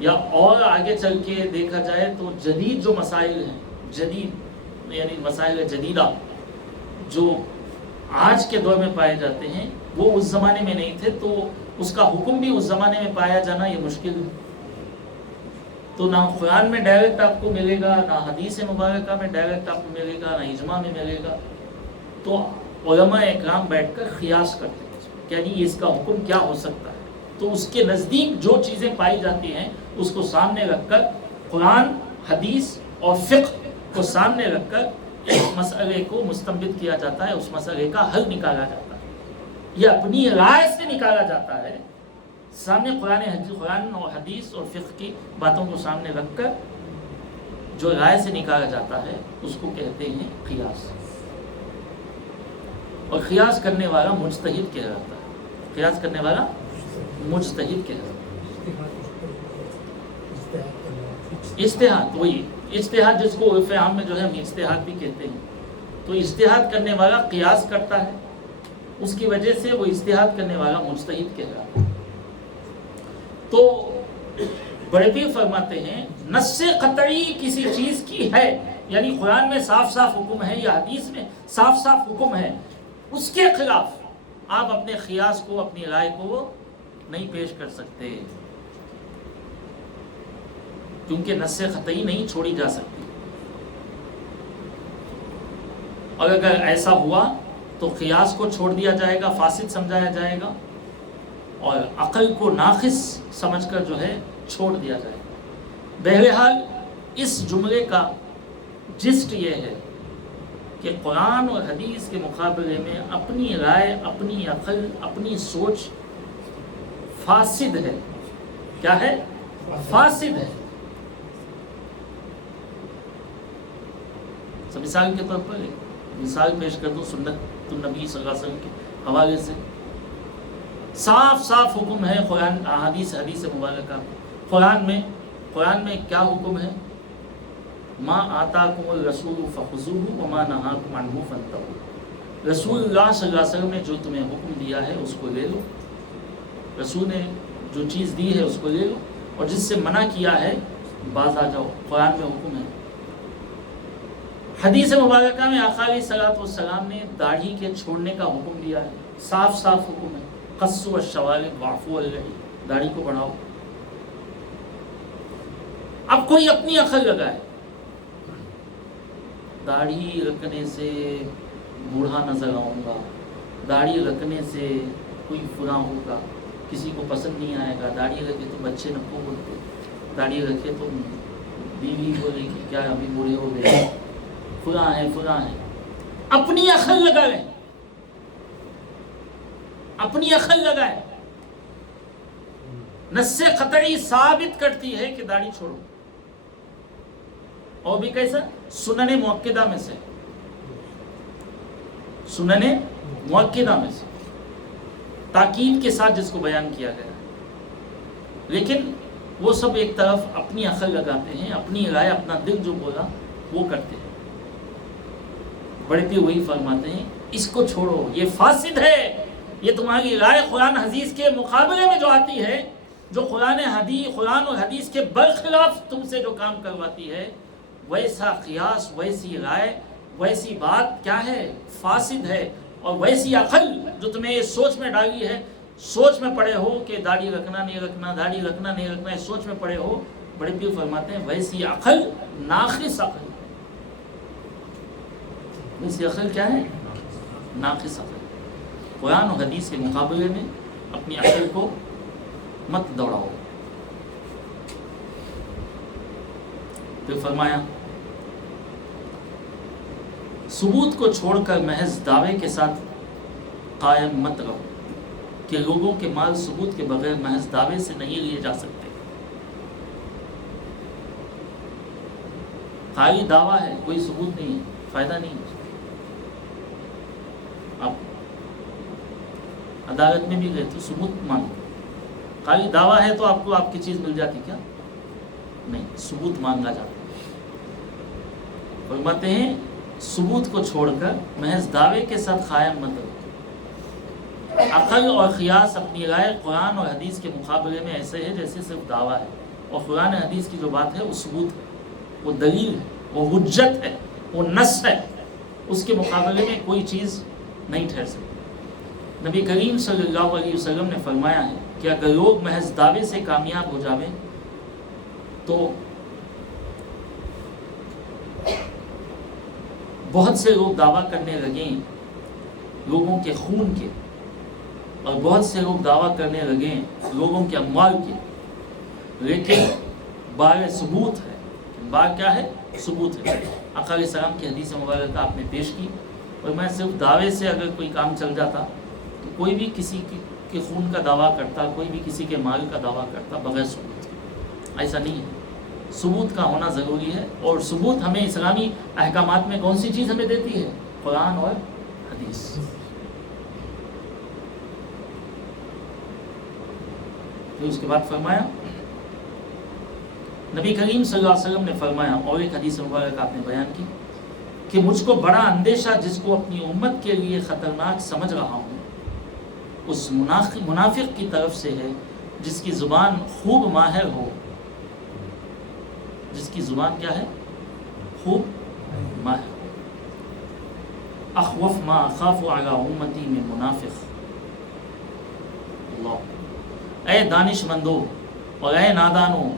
یا اور آگے چل کے دیکھا جائے تو جدید جو مسائل ہیں، جدید یعنی مسائل جدیدہ جو آج کے دور میں پائے جاتے ہیں وہ اس زمانے میں نہیں تھے، تو اس کا حکم بھی اس زمانے میں پایا جانا یہ مشکل ہے. تو نہ قرآن میں ڈائریکٹ آپ کو ملے گا، نہ حدیث مبارکہ میں ڈائریکٹ آپ کو ملے گا، نہ اجماع میں ملے گا. تو علماء اکرام بیٹھ کر قیاس کرتے ہیں کہ یعنی اس کا حکم کیا ہو سکتا ہے. تو اس کے نزدیک جو چیزیں پائی جاتی ہیں اس کو سامنے رکھ کر قرآن، حدیث اور فقہ کو سامنے رکھ کر ایک مسئلے کو مستنبط کیا جاتا ہے، اس مسئلے کا حل نکالا جاتا ہے. یہ اپنی رائے سے نکالا جاتا ہے. سامنے قرآن اور حدیث اور فقہ کی باتوں کو سامنے رکھ کر جو رائے سے نکالا جاتا ہے اس کو کہتے ہیں قیاس. اور قیاس کرنے والا مجتہد کہلاتا ہے. قیاس کرنے والا مجتہد کہلاتا ہے. اجتہاد، وہی اجتہاد جس کو عرف عام میں جو ہے ہم اجتہاد بھی کہتے ہیں. تو اجتہاد کرنے والا قیاس کرتا ہے، اس کی وجہ سے وہ اجتہاد کرنے والا مجتہد کہلاتا ہے. تو بڑے پیر فرماتے ہیں نص قطعی کسی چیز کی ہے، یعنی قرآن میں صاف صاف حکم ہے یا حدیث میں صاف صاف حکم ہے، اس کے خلاف آپ اپنے قیاس کو، اپنی رائے کو نہیں پیش کر سکتے، کیونکہ نص قطعی نہیں چھوڑی جا سکتی. اور اگر ایسا ہوا تو قیاس کو چھوڑ دیا جائے گا، فاسد سمجھایا جائے گا، اور عقل کو ناقص سمجھ کر جو ہے چھوڑ دیا جائے گا. بہرحال اس جملے کا جسٹ یہ ہے کہ قرآن اور حدیث کے مقابلے میں اپنی رائے، اپنی عقل، اپنی سوچ فاسد ہے. کیا ہے؟ فاسد ہے. مثال کے طور پر مثال پیش کر دوں سنت النبی صلی اللہ علیہ وسلم کے حوالے سے. صاف صاف حکم ہے قرآن حدیث مبارکہ. قرآن میں کیا حکم ہے؟ ما آتاکم الرسول فخذوہ وما نہاکم عنہ فانتہوا. رسول اللہ صلی اللہ علیہ وسلم نے جو تمہیں حکم دیا ہے اس کو لے لو. رسول نے جو چیز دی ہے اس کو لے لو، اور جس سے منع کیا ہے باز آ جاؤ. قرآن میں حکم ہے. حدیث مبارکہ میں آقا علیہ الصلوۃ والسلام نے داڑھی کے چھوڑنے کا حکم دیا ہے. صاف صاف حکم ہے، قصوا الشوارب واعفوا اللیل، داڑھی کو بڑھاؤ. اب کوئی اپنی عقل لگائے، داڑھی رکھنے سے بوڑھا نظر آؤں گا، داڑھی رکھنے سے کوئی فلاں ہوگا، کسی کو پسند نہیں آئے گا، داڑھی رکھے تو بچے نپو بولتے، داڑھی رکھے تو بیوی بولے کہ کیا ابھی بوڑھے ہو گئے، فلاں ہے فلاں ہے. اپنی عقل لگائے، اپنی عقل لگائے. نص قطعی ثابت کرتی ہے کہ داڑھی چھوڑو، اور بھی کیسا؟ سنن مؤکدہ میں سے، سنن مؤکدہ میں سے تاکید کے ساتھ جس کو بیان کیا گیا. لیکن وہ سب ایک طرف اپنی عقل لگاتے ہیں، اپنی رائے، اپنا دل جو بولا وہ کرتے ہیں. بڑے پیر وہی فرماتے ہیں اس کو چھوڑو، یہ فاسد ہے. یہ تمہاری رائے قرآن حدیث کے مقابلے میں جو آتی ہے، جو قرآن اور حدیث کے برخلاف تم سے جو کام کرواتی ہے، ویسا قیاس، ویسی رائے، ویسی بات کیا ہے؟ فاسد ہے. اور ویسی عقل جو تمہیں یہ سوچ میں ڈالی ہے، سوچ میں پڑے ہو کہ داڑھی رکھنا نہیں رکھنا، داڑھی رکھنا نہیں رکھنا، اس سوچ میں پڑے ہو، بڑے پیر فرماتے ہیں ویسی عقل ناقص عقل. ویسی عقل کیا ہے؟ ناقص عقل. قرآن و حدیث کے مقابلے میں اپنی عقل کو مت دوڑاؤ. پھر فرمایا ثبوت کو چھوڑ کر محض دعوے کے ساتھ قائم مت رہو، کہ لوگوں کے مال ثبوت کے بغیر محض دعوے سے نہیں لیے جا سکتے. خالی دعویٰ ہے، کوئی ثبوت نہیں ہے، فائدہ نہیں ہے. آپ عدالت میں بھی گئے تو ثبوت مانگو. خالی دعویٰ ہے تو آپ کو آپ کی چیز مل جاتی کیا؟ نہیں، ثبوت مانگا جاتا. فرماتے ہیں ثبوت کو چھوڑ کر محض دعوے کے ساتھ قائم مت رہو. عقل اور قیاس، اپنی رائے قرآن اور حدیث کے مقابلے میں ایسے ہے جیسے صرف دعویٰ ہے، اور قرآن حدیث کی جو بات ہے وہ ثبوت ہے، وہ دلیل ہے، وہ حجت ہے، وہ نص ہے. اس کے مقابلے میں کوئی چیز نہیں ٹھہر سکتی. نبی کریم صلی اللہ علیہ وسلم نے فرمایا ہے کہ اگر لوگ محض دعوے سے کامیاب ہو جاویں تو بہت سے لوگ دعویٰ کرنے لگیں لوگوں کے خون کے، اور بہت سے لوگ دعویٰ کرنے لگے لوگوں کے اموال کے، لیکن بار ثبوت ہے، بار کیا ہے؟ ثبوت ہے۔ آقا علیہ السلام کی حدیث مبارکہ آپ نے پیش کی، اور میں صرف دعوے سے اگر کوئی کام چل جاتا تو کوئی بھی کسی کے خون کا دعویٰ کرتا، کوئی بھی کسی کے مال کا دعویٰ کرتا بغیر ثبوت کے، ایسا نہیں ہے۔ ثبوت کا ہونا ضروری ہے، اور ثبوت ہمیں اسلامی احکامات میں کون سی چیز ہمیں دیتی ہے؟ قرآن اور حدیث۔ پھر اس کے بعد فرمایا، نبی کریم صلی اللہ علیہ وسلم نے فرمایا، اور ایک حدیث مبارک آپ نے بیان کی کہ مجھ کو بڑا اندیشہ جس کو اپنی امت کے لیے خطرناک سمجھ رہا ہوں اس منافق کی طرف سے ہے جس کی زبان خوب ماہر ہو، جس کی زبان کیا ہے؟ خوب ماہر۔ اخوف ما اخاف علی امتی میں منافق۔ اللہ، اے دانش مندوں اور اے نادانوں،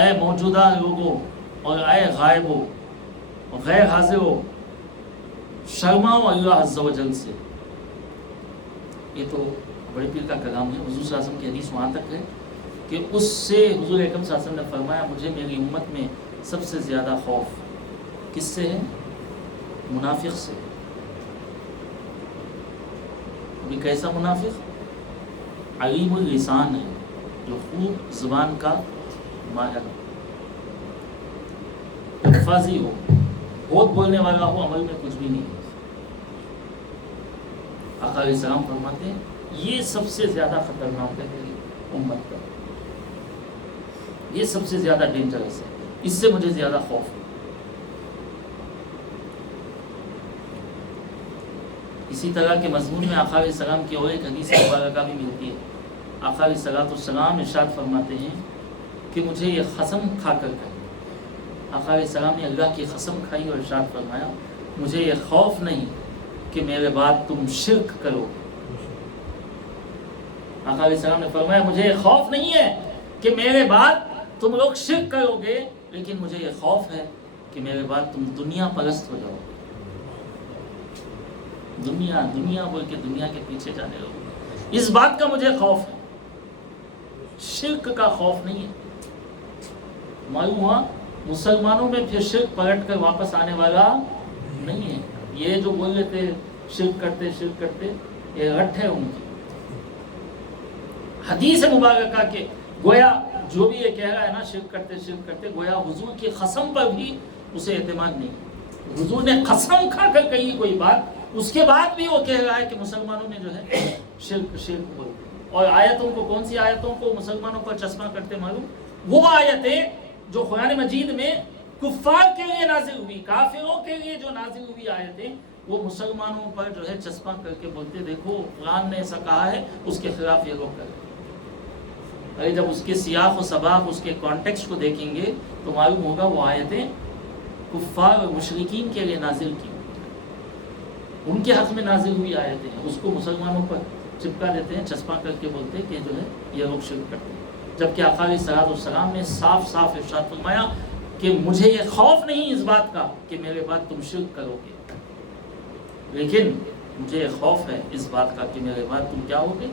اے موجودہ لوگوں اور اے غائبوں غیر حاضروں، شرماؤ اللہ عز و جل سے۔ یہ تو بڑے پیر کا کلام ہے، حضور صلی اللہ علیہ وسلم کی حدیث وہاں تک ہے کہ اس سے حضور اکرم صلی اللہ علیہ وسلم نے فرمایا مجھے میری امت میں سب سے زیادہ خوف کس سے ہے؟ منافق سے۔ ابھی کیسا منافق؟ علیم اللسان ہے، جو خوب زبان کا ماہر ہو، الفاظی ہو، بہت بولنے والا ہو، عمل میں کچھ بھی نہیں۔ آقا علیہ السلام فرماتے ہیں یہ سب سے زیادہ خطرناک ہے میری امت کا، یہ سب سے زیادہ ڈینجرس ہے، اس سے مجھے زیادہ خوف ہے۔ اسی طرح کے مضمون میں آقا علیہ السلام کی اور ایک حدیث مبارکہ بھی ملتی ہے۔ آقا علیہ السلام ارشاد فرماتے ہیں کہ مجھے یہ قسم کھا کر کہیں، آقا علیہ السلام نے اللہ کی قسم کھائی اور ارشاد فرمایا مجھے یہ خوف نہیں کہ میرے بعد تم شرک کرو۔ آقا علیہ السلام نے فرمایا مجھے یہ خوف نہیں ہے کہ میرے بعد تم لوگ شرک کرو گے، لیکن مجھے یہ خوف ہے کہ میرے بعد تم دنیا پرست ہو جاؤ، دنیا دنیا بول کے دنیا کے پیچھے جانے لگو، اس بات کا مجھے خوف ہے، شرک کا خوف نہیں ہے۔ معلوم ہوا مسلمانوں میں پھر شرک پلٹ کر واپس آنے والا نہیں ہے۔ یہ جو بول رہے تھے شرک کرتے یہ رٹ ہے ان کی حدیث مبارکہ کے، گویا جو بھی یہ کہہ رہا ہے نا شرک کرتے، گویا حضور کی قسم پر بھی اسے اعتماد نہیں۔ حضور نے قسم کھا کر کہی کوئی بات، اس کے بعد بھی وہ کہہ رہا ہے کہ مسلمانوں میں جو ہے شرک بولتے۔ اور آیتوں کو، کون سی آیتوں کو مسلمانوں پر چشمہ کرتے معلوم؟ وہ آیتیں جو قرآن مجید میں کفار کے لیے نازل ہوئی، کافروں کے لیے جو نازل ہوئی آیتیں، وہ مسلمانوں پر جو ہے چشمہ کر کے بولتے دیکھو قرآن نے ایسا کہا ہے، اس کے خلاف یہ لوگ کریں۔ ارے جب اس کے سیاق و سباق، اس کے کانٹیکسٹ کو دیکھیں گے تو معلوم ہوگا وہ آیتیں کفار اور مشرکین کے لیے نازل کی، ان کے حق میں نازل ہوئی آیتیں ہیں، اس کو مسلمانوں پر چپکا دیتے ہیں، چسپاں کر کے بولتے ہیں کہ جو ہے یہ لوگ شرک کرتے ہیں۔ جبکہ آقا علیہ السلام نے صاف ارشاد فرمایا کہ مجھے یہ خوف نہیں اس بات کا کہ میرے بعد تم شرک کرو گے، لیکن مجھے یہ خوف ہے اس بات کا کہ میرے بعد تم کیا ہوگے؟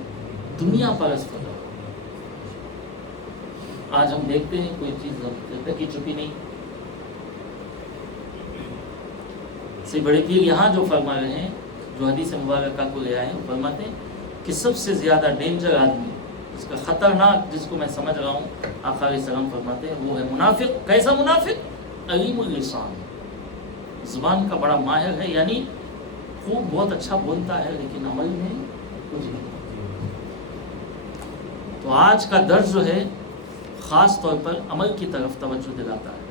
دنیا پرست ہو جاؤ۔ آج ہم دیکھتے ہیں کوئی چیز جب تک ہی چھپی نہیں۔ سے بڑے پیر یہاں جو فرما رہے ہیں، جو حدیث مبارکہ کو لے آئے ہیں، فرماتے ہیں کہ سب سے زیادہ ڈینجر آدمی، اس کا خطرناک جس کو میں سمجھ رہا ہوں، آقا علیہ السلام فرماتے ہیں وہ ہے منافق۔ کیسا منافق؟ علیم اللسان، زبان کا بڑا ماہر ہے، یعنی خوب بہت اچھا بولتا ہے لیکن عمل میں کچھ نہیں۔ تو آج کا درس جو ہے خاص طور پر عمل کی طرف توجہ دلاتا ہے،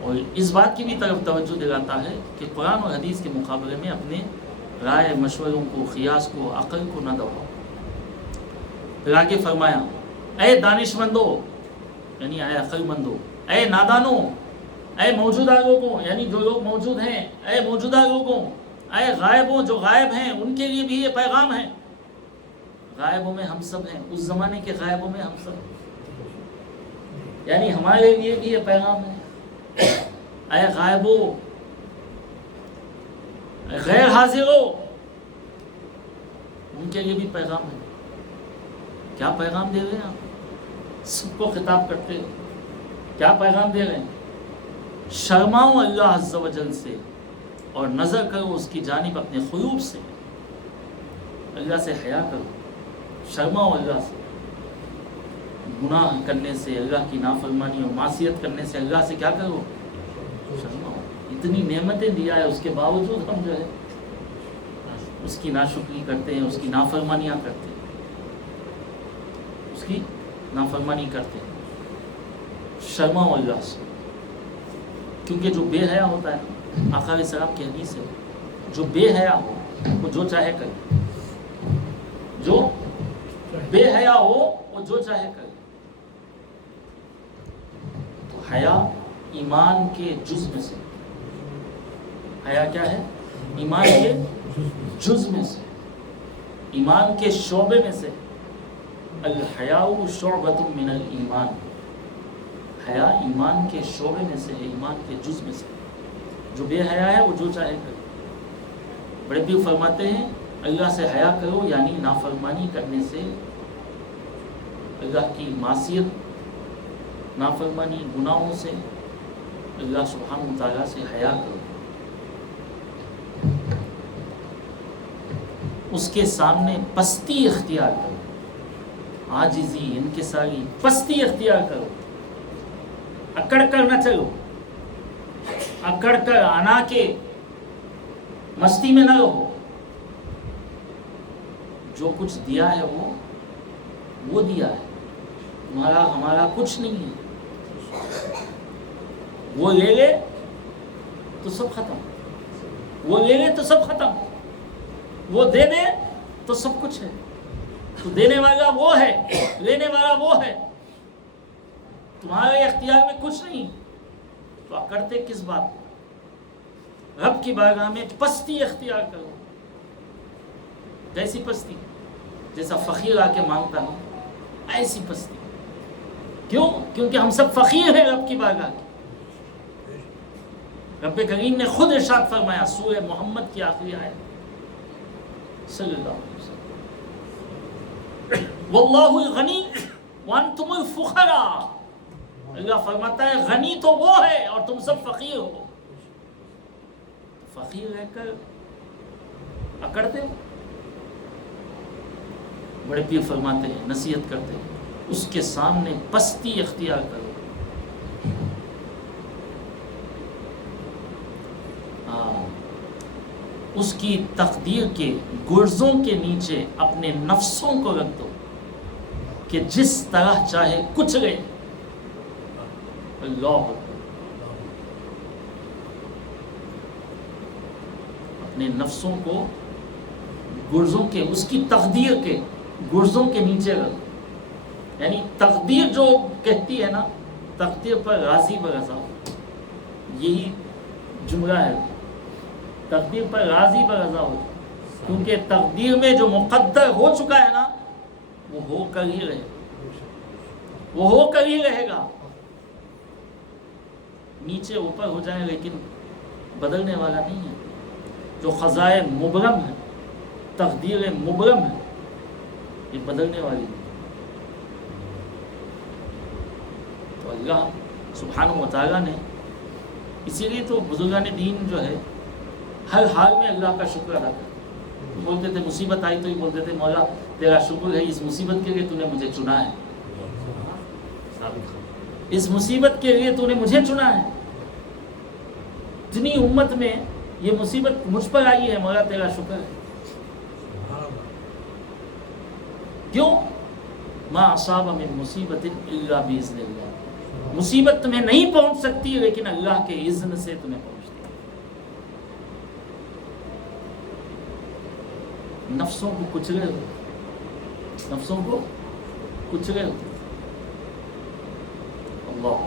اور اس بات کی بھی طرف توجہ دلاتا ہے کہ قرآن اور حدیث کے مقابلے میں اپنے رائے مشوروں کو، قیاس کو، عقل کو نہ دوڑاؤ۔ پھر آگے فرمایا اے دانش مندو، یعنی اے عقل مندو، اے نادانوں، اے موجودہ لوگوں، یعنی جو لوگ موجود ہیں، اے موجودہ لوگوں، اے غائبوں جو غائب ہیں، ان کے لیے بھی یہ پیغام ہے۔ غائبوں میں ہم سب ہیں، اس زمانے کے غائبوں میں ہم سب ہیں، یعنی ہمارے لیے بھی یہ پیغام ہے۔ اے غائبوں، غیر حاضروں، ان کے لیے بھی پیغام ہے. کیا پیغام دے رہے ہیں آپ؟ سب کو خطاب کرتے ہیں. کیا پیغام دے رہے ہیں؟ شرماؤ اللہ عز و جل سے اور نظر کرو اس کی جانب اپنے خیوب سے. اللہ سے حیا کرو, شرماؤ اللہ سے. گناہ کرنے سے, اللہ کی نافرمانی اور معصیت کرنے سے اللہ سے کیا کرو؟ شرماؤ. اتنی نعمتیں دیا ہے, اس کے باوجود ہم جو ہے اس کی ناشکری کرتے ہیں, اس کی نافرمانیاں کرتے ہیں, اس کی نافرمانی کرتے ہیں. شرماؤ اللہ سے, کیونکہ جو بے حیا ہوتا ہے, آقا علیہ السلام کی حدیث ہے, جو بے حیا ہو وہ جو چاہے کرے. جو بے حیا ہو وہ جو چاہے کرے. تو حیا ایمان کے جز میں سے. حیا کیا ہے؟ ایمان کے جز میں سے, ایمان کے شعبے میں سے. الحیاء شعبۃ من الایمان. حیا ایمان کے شعبے میں سے ہے, ایمان کے جز میں سے. جو بے حیا ہے وہ جو چاہے کرے. بڑے پیر فرماتے ہیں اللہ سے حیا کرو, یعنی نافرمانی کرنے سے, اللہ کی معصیت, نافرمانی, گناہوں سے اللہ سبحانہ و تعالیٰ سے حیا کرو. اس کے سامنے پستی اختیار کرو, عاجزی, انکساری, پستی اختیار کرو. اکڑ کر نہ چلو, اکڑ کر انا کے مستی میں نہ رہو. جو کچھ دیا ہے وہ دیا ہے, تمہارا ہمارا کچھ نہیں ہے. وہ لے لے تو سب ختم, وہ لے لے تو سب ختم, وہ دے دے تو سب کچھ ہے. تو دینے والا وہ ہے, لینے والا وہ ہے, تمہارے اختیار میں کچھ نہیں. تو کرتے کس بات کو؟ رب کی بارگاہ میں پستی اختیار کرو. ایسی پستی جیسا فقیر آ کے مانگتا ہے, ایسی پستی. کیوں؟ کیونکہ ہم سب فقیر ہیں رب کی بارگاہ کے. رب کریم نے خود ارشاد فرمایا سورہ محمد کی آخری آیت صلی اللہ علیہ وسلم, واللہ الغنی وانتم الفقراء. اللہ فرماتا ہے غنی تو وہ ہے اور تم سب فقیر ہو. فقیر رہ کر اکڑتے ہو. بڑے پیر فرماتے ہیں, نصیحت کرتے ہیں, اس کے سامنے پستی اختیار کرو. اس کی تقدیر کے گرزوں کے نیچے اپنے نفسوں کو رکھ دو کہ جس طرح چاہے کچلے. اللہ اپنے نفسوں کو گرزوں کے, اس کی تقدیر کے گرزوں کے نیچے رکھ. یعنی تقدیر جو کہتی ہے نا, تقدیر پر راضی برضا, یہی جملہ ہے. تقدیر پر راضی برضا ہو, کیونکہ تقدیر میں جو مقدر ہو چکا ہے نا وہ ہو کر ہی رہے, وہ ہو کر ہی رہے گا. نیچے اوپر ہو جائے لیکن بدلنے والا نہیں ہے. جو خزائن مبرم ہے, تقدیر مبرم ہے, یہ بدلنے والی نہیں. تو اللہ سبحانہ و تعالیٰ نے, اسی لیے تو بزرگان دین جو ہے ہر حال میں اللہ کا شکر ادا کرتے. بولتے تھے مصیبت آئی تو ہی بولتے تھے مولا تیرا شکر ہے, اس مصیبت کے لیے تو نے مجھے چنا ہے, اس مصیبت کے لیے تو نے مجھے چنا ہے. جتنی امت میں یہ مصیبت مجھ پر آئی ہے, مولا تیرا شکر ہے. کیوں؟ ما اصاب من مصیبت الا باذن اللہ. مصیبت تمہیں نہیں پہنچ سکتی لیکن اللہ کے اذن سے تمہیں پہنچتی. نفسوں کو کچلے ہو, نفسوں کو کچلے ہو. اللہ.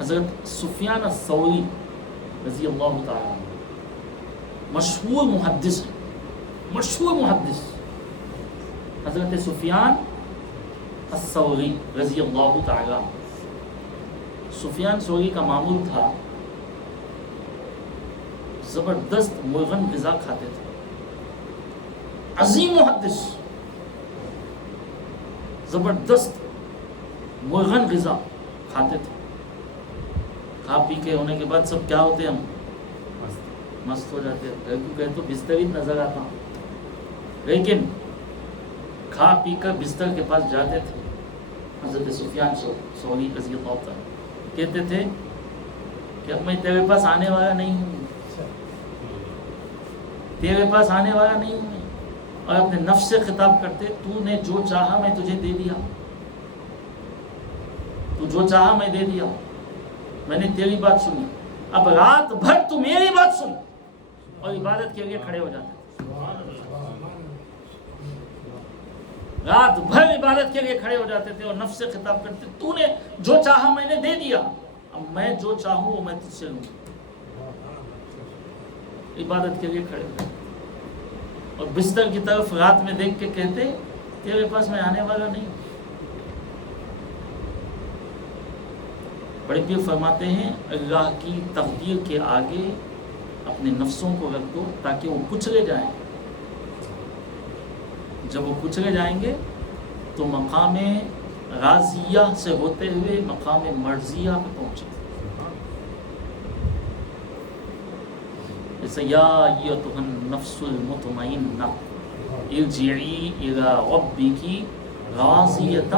حضرت سفیان الثوری رضی اللہ تعالیٰ مشہور محدث ہیں, مشہور محدث حضرت سفیان الثوری رضی اللہ تعالیٰ. سفیان ثوری کا معمول تھا زبردست مرغن غذا کھاتے تھے. عظیم محدث، زبردست مرغن غذا کھاتے تھے. کھا پی کے ہونے کے بعد سب کیا ہوتے ہیں؟ ہم مست ہو جاتے ہیں. گھر کو کہیں تو بستر ہی نظر آتا، لیکن کھا پی کر بستر کے پاس جاتے تھے. حضرت سفیان ثوری رضی اللہ عنہ کہتے تھے کہ اب میں تیرے پاس آنے والا نہیں ہوں، تیرے پاس آنے والا نہیں ہوں. اور اپنے نفس سے خطاب کرتے، تو نے جو چاہا میں تجھے دے دیا، تو جو چاہا میں دے دیا، میں نے تیری بات سنی، اب رات بھر تو میری بات سن. اور عبادت کے لیے کھڑے ہو جاتے، رات بھر عبادت کے لیے کھڑے ہو جاتے تھے اور نفس سے خطاب کرتے، تو نے جو چاہا میں نے دے دیا، اب میں جو چاہوں وہ میں تجھ سے لوں. عبادت کے لیے کھڑے ہو جاتے اور بستر کی طرف رات میں دیکھ کے کہتے، تیرے پاس میں آنے والا نہیں. بڑے پیر فرماتے ہیں اللہ کی تقدیر کے آگے اپنے نفسوں کو رکھ دو تاکہ وہ کچلے جائیں. جب وہ کچلے جائیں گے تو مقام راضیہ سے ہوتے ہوئے مقام مرضیہ میں پہنچے. جیسے یا ایتھا النفس المطمئنہ ارجعی الی ربک راضیۃ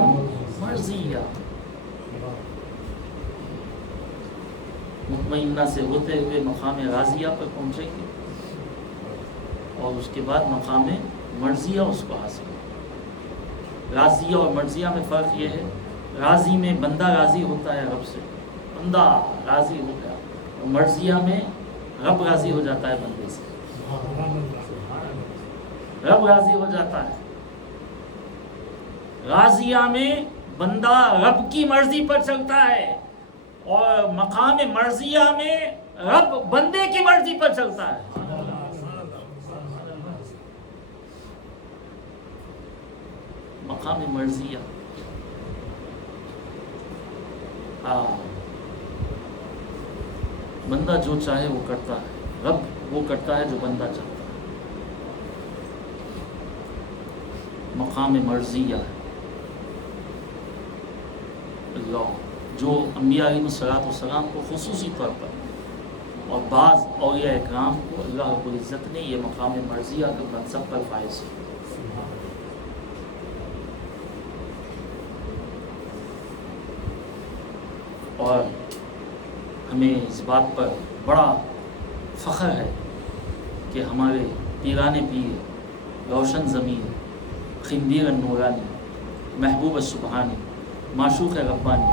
مرضیہ. مطمئنہ سے ہوتے ہوئے مقام راضیہ پر پہنچیں گے اور اس کے بعد مقام مرضیہ اس کو حاصل ہے. راضیہ اور مرضیہ میں فرق یہ ہے، راضی میں بندہ راضی ہوتا ہے رب سے، بندہ راضی ہو گیا، اور مرضیہ میں رب راضی ہو جاتا ہے بندے سے، رب راضی ہو جاتا ہے. راضیہ میں بندہ رب کی مرضی پر چلتا ہے اور مقام مرضیہ میں رب بندے کی مرضی پر چلتا ہے. مقام مرضیہ، بندہ جو چاہے وہ کرتا ہے، رب وہ کرتا ہے جو بندہ چاہتا ہے. مقام مرضیہ اللہ جو انبیاء علیہ الصلوۃ والسلام کو خصوصی طور پر اور بعض اولیاء اکرام کو اللہ رب العزت نے یہ مقام مرضیہ کا منصب پر فائز کیا. اور ہمیں اس بات پر بڑا فخر ہے کہ ہمارے پیران پیر، روشن ضمیر، خندیر النورانی، محبوب السبحانی، معشوق ربانی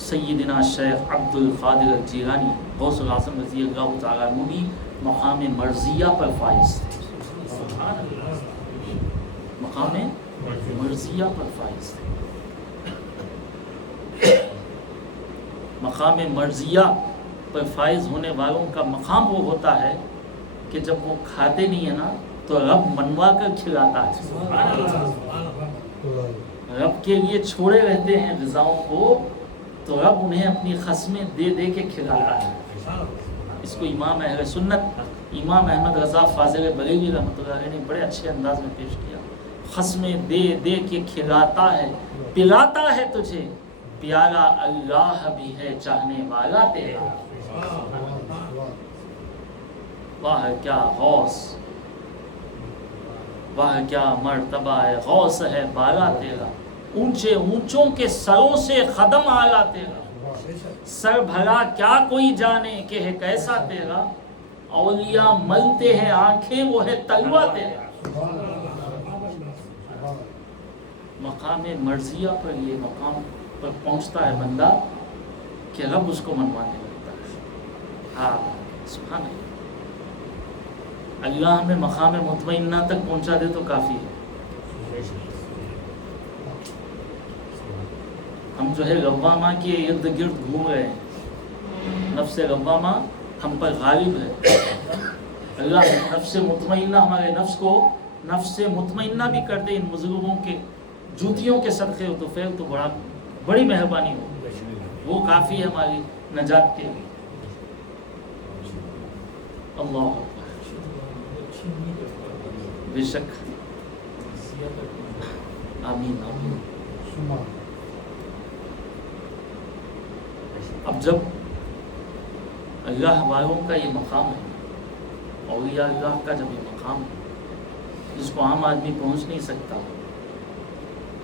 سیدنا شیخ عبد القادر الجیلانی غوث الاعظم رضی اللہ تعالیٰ عنہ بھی مقام مرضیہ پر فائز تھے. مقام مرضیہ پر فائز تھے. مقام مرضیہ پر فائز ہونے والوں کا مقام وہ ہوتا ہے کہ جب وہ کھاتے نہیں ہیں نا تو رب منوا کر کھلاتا ہے. رب کے لیے چھوڑے رہتے ہیں غذاؤں کو تو رب انہیں اپنی قسمیں دے دے کے کھلاتا ہے. اس کو امام اہل سنت امام احمد رضا فاضل بریلوی رحمۃ اللہ علیہ نے بڑے اچھے انداز میں پیش کیا. قسمیں دے دے کے کھلاتا ہے، پلاتا ہے تجھے، پیارا اللہ بھی ہے چاہنے والا تیرا. واہ کیا غوث، واہ کیا مرتبہ ہے، غوث ہے بالا تیرا، اونچے اونچوں کے سروں سے قدم آلا تیرا. سر بھلا کیا کوئی جانے کہ ہے کیسا تیرا، اولیاء ملتے ہیں آنکھیں وہ ہے تلوا تیرا. مقام مرضیہ پر یہ مقام پر پہنچتا ہے بندہ کہ رب اس کو منوانے لگتا ہے. ہاں سبحان اللہ. اللہ ہمیں مقام مطمئنہ تک پہنچا دے تو کافی ہے. ہم جو ہے لوامہ کے ارد گرد گھوم رہے ہیں، نفس لوامہ ہم پر غالب ہے. اللہ نفس مطمئنہ ہمارے نفس کو نفس مطمئنہ بھی کر دے ان بزرگوں کے جوتیوں کے صدقے ہو تو پھر تو بڑی مہربانی ہو، وہ کافی ہے ہماری نجات کے لیے. اللہ بے شک. آمین آمین. اب جب اللہ والوں کا یہ مقام ہے، اولیاء اللہ کا جب یہ مقام ہے جس کو عام آدمی پہنچ نہیں سکتا،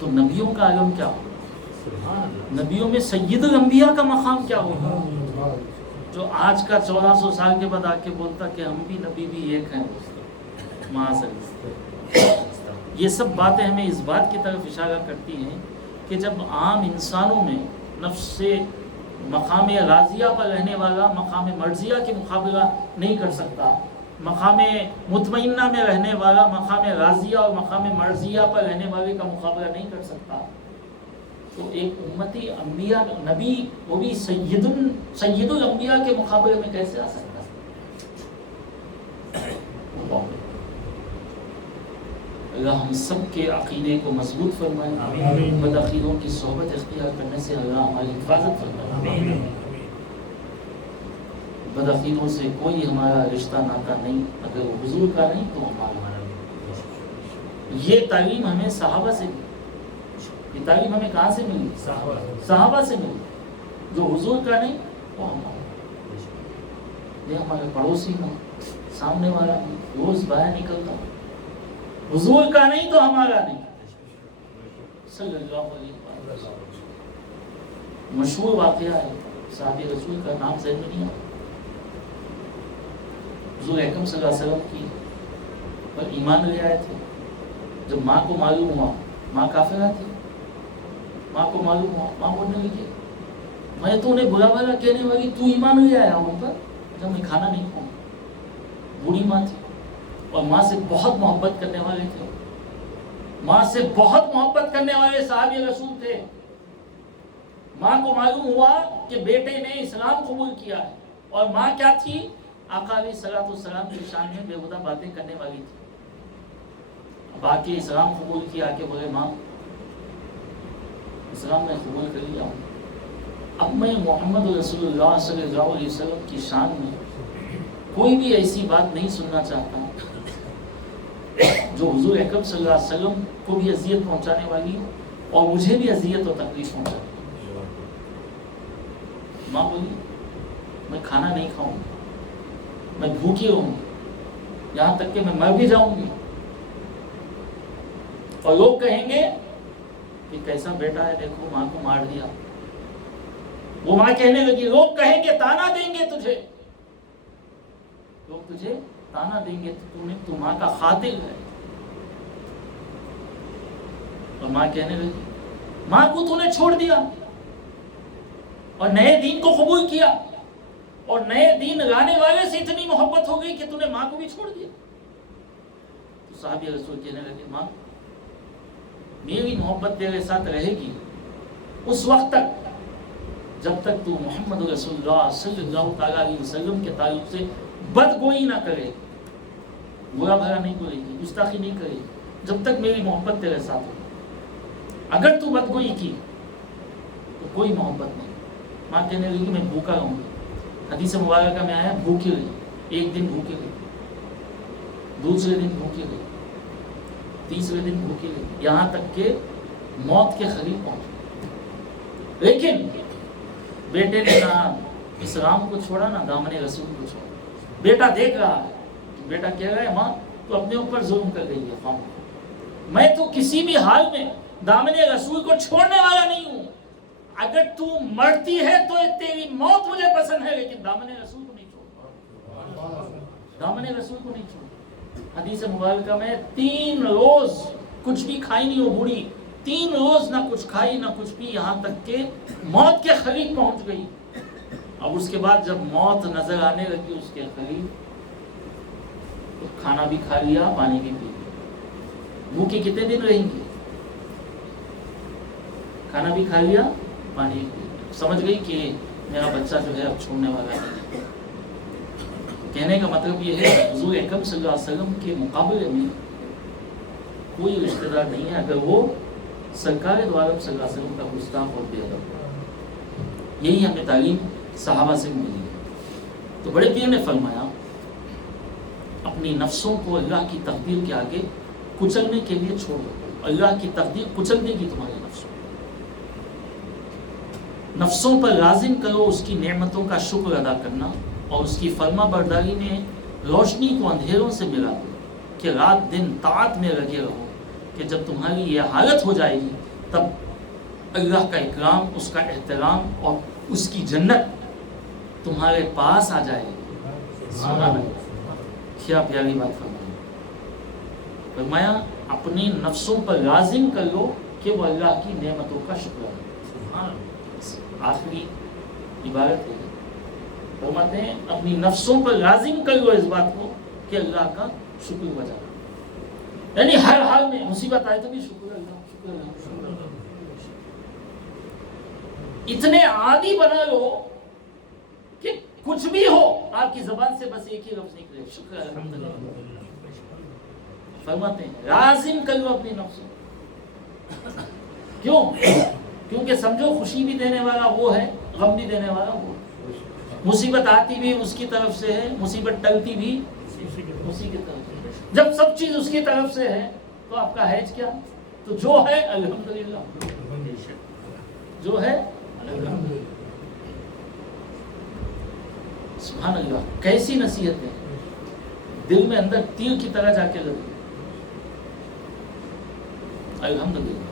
تو نبیوں کا عالم کیا ہو؟ نبیوں میں سید الانبیاء کا مقام کیا ہوگا؟ جو آج کا 1400 سال کے بعد آ کے بولتا کہ ہم بھی نبی بھی ایک ہیں. یہ سب باتیں ہمیں اس بات کی طرف اشارہ کرتی ہیں کہ جب عام انسانوں میں نفس سے مقام راضیہ پر رہنے والا مقام مرضیہ کے مقابلہ نہیں کر سکتا، مقام مطمئنہ میں رہنے والا مقام راضیہ اور مقام مرضیہ پر رہنے والے کا مقابلہ نہیں کر سکتا، تو ایک امتی انبیاء نبی وہ بھی سید الانبیاء کے مقابلے میں کیسے آ سکتا ہے؟ اللہ ہم سب کے عقیدے کو مضبوط فرمائے، بدعقیدوں کی صحبت اختیار کرنے سے اللہ ہماری حفاظت فرمائے. بدعقیدوں سے کوئی ہمارا رشتہ ناتا نہیں، اگر وہ حضور کا نہیں تو ہمارا. یہ تعلیم ہمیں صحابہ سے ملی. یہ تعلیم ہمیں کہاں سے ملی؟ صحابہ سے ملی. جو حضور کا نہیں وہ ہمارا. یہ ہمارے پڑوسی کا، سامنے والا روز باہر نکلتا، حضور کا نہیں تو ہمارا نہیں. صلی اللہ علیہ وسلم. مشہور واقعہ ہے، صحابی رسول کا نام ذہن میں نہیں آتا. حضور اکرم صلی اللہ علیہ وسلم کی پر ایمان لے آئے تھے. جب ماں کو معلوم ہوا، ماں کافرہ تھی، ماں کو معلوم ہوا، ماں بولنے لگی میں تو انہیں برا بھلا کہنے والی، تو ایمان لے آیا ہوں پر جب میں کھانا نہیں کھاؤں. بوڑھی ماں تھی اور ماں سے بہت محبت کرنے والے تھے. ماں سے بہت محبت کرنے والے صحابی رسول تھے. ماں کو معلوم ہوا کہ بیٹے نے اسلام قبول کیا ہے، اور ماں کیا تھی؟ آقا علیہ الصلوۃ والسلام کی شان میں بےہودہ باتیں کرنے والی تھی. اب آ کے اسلام قبول کیا کہ بولے ماں اسلام میں قبول کر لیا ہوں، اب میں محمد رسول اللہ صلی اللہ علیہ وسلم کی شان میں کوئی بھی ایسی بات نہیں سننا چاہتا جو حضور اکرم صلی اللہ علیہ وسلم کو بھی اذیت پہنچانے والی اور مجھے بھی اذیت اور تکلیف پہنچانے. ماں بولی میں کھانا نہیں کھاؤں گی، میں بھوکی رہوں گی، یہاں تک کہ میں مر بھی جاؤں گی، اور لوگ کہیں گے کہ کیسا بیٹا ہے، دیکھو ماں کو مار دیا. وہ ماں کہنے لگی لوگ کہیں گے تانا دیں گے تجھے، لوگ تجھے تانا دیں گے، تو ماں کا قاتل ہے. اور ماں کہنے لگی ماں کو تو نے چھوڑ دیا اور نئے دین کو قبول کیا، اور نئے دین لانے والے سے اتنی محبت ہو گئی کہ تو نے ماں کو بھی چھوڑ دیا. تو صحابی رسول کہنے لگے ماں میری محبت تیرے ساتھ رہے گی اس وقت تک جب تک تو محمد رسول اللہ صلی اللہ تعالیٰ علیہ وسلم کے تعلق سے بدگوئی نہ کرے، برا بھلا نہیں بولے گی، گستاخی نہیں کرے گی، جب تک میری محبت تیرے ساتھ ہو. اگر تو بدگوئی کی تو کوئی محبت نہیں. ماں کہنے لگی میں بھوکا رہوں گی. حدیث مبارکہ میں آیا بھوکی رہی، ایک دن بھوکی رہی، دوسرے دن بھوکی رہی، تیسرے دن بھوکی رہی، یہاں تک کہ موت کے قریب پہنچ. لیکن بیٹے نے نہ اسلام کو چھوڑا نہ دامن رسول کو چھوڑا. بیٹا دیکھ رہا ہے، بیٹا کہہ رہا ہے ماں تو اپنے اوپر ظلم کر گئی ہے، میں تو کسی بھی حال میں دامن رسول کو چھوڑنے والا نہیں ہوں. اگر تو مرتی ہے تو تیری موت مجھے پسند ہے، لیکن دامن رسول کو نہیں چھوڑ، دامن رسول کو نہیں چھوڑ. حدیث مبارکہ میں 3 روز کچھ بھی کھائی نہیں وہ بوڑھی، 3 روز نہ کچھ کھائی نہ کچھ پی، یہاں تک کہ موت کے قریب پہنچ گئی. اب اس کے بعد جب موت نظر آنے لگی اس کے قریب تو کھانا بھی کھا لیا، پانی بھی پی لیا. بھوکی کتنے دن رہیں گی؟ کھانا بھی کھا لیا، پانی بھی پی لیا. سمجھ گئی کہ میرا بچہ جو ہے اب چھوڑنے والا ہے. کہنے کا مطلب یہ ہے حضور اکرم صلی اللہ علیہ وسلم کے مقابلے میں کوئی رشتہ دار نہیں ہے اگر وہ سرکار دو عالم صلی اللہ علیہ وسلم کا گستاخ اور بے ادب. یہی ہمیں تعلیم صحابہ سے ملی ہے. تو بڑے پیر نے فرمایا اپنی نفسوں کو اللہ کی تقدیر کے آگے کچلنے کے لیے چھوڑ دو. اللہ کی تقدیر کچل دے گی تمہاری نفسوں. نفسوں پر لازم کرو اس کی نعمتوں کا شکر ادا کرنا اور اس کی فرما برداری میں روشنی کو اندھیروں سے ملا دو کہ رات دن طاعت میں لگے رہو کہ جب تمہاری یہ حالت ہو جائے گی تب اللہ کا اکرام, اس کا احترام اور اس کی جنت تمہارے پاس آ جائے گی. سبحان اللہ, کیا پیاری بات فرمایا اپنی نفسوں پر لازم کر لو کہ وہ اللہ کی نعمتوں کا شکر ہے. آخری عبارت ہے, فرماتے ہیں اپنی نفسوں پر لازم کر لو اس بات کو کہ اللہ کا شکر بجا, یعنی ہر حال میں مصیبت آئے تو بھی شکر اللہ, شکر اللہ, شکر اللہ. اتنے عادی بنا لو کہ کچھ بھی ہو آپ کی زبان سے بس ایک ہی لفظ نکلے, شکر الحمدللہ. فرماتے ہیں لازم کر لو اپنی نفسوں. کیوں؟ کیونکہ سمجھو خوشی بھی دینے والا وہ ہے, غم بھی دینے والا وہ ہے. مصیبت آتی بھی اس کی طرف سے ہے, مصیبت ٹلتی بھی اسی کی طرف سے. جب سب چیز اس کی طرف سے ہے تو آپ کا حیج کیا؟ تو جو ہے الحمدللہ, جو ہے الحمدللہ. سبحان اللہ, کیسی نصیحت ہے, دل میں اندر تیر کی طرح جا کے لگی. الحمدللہ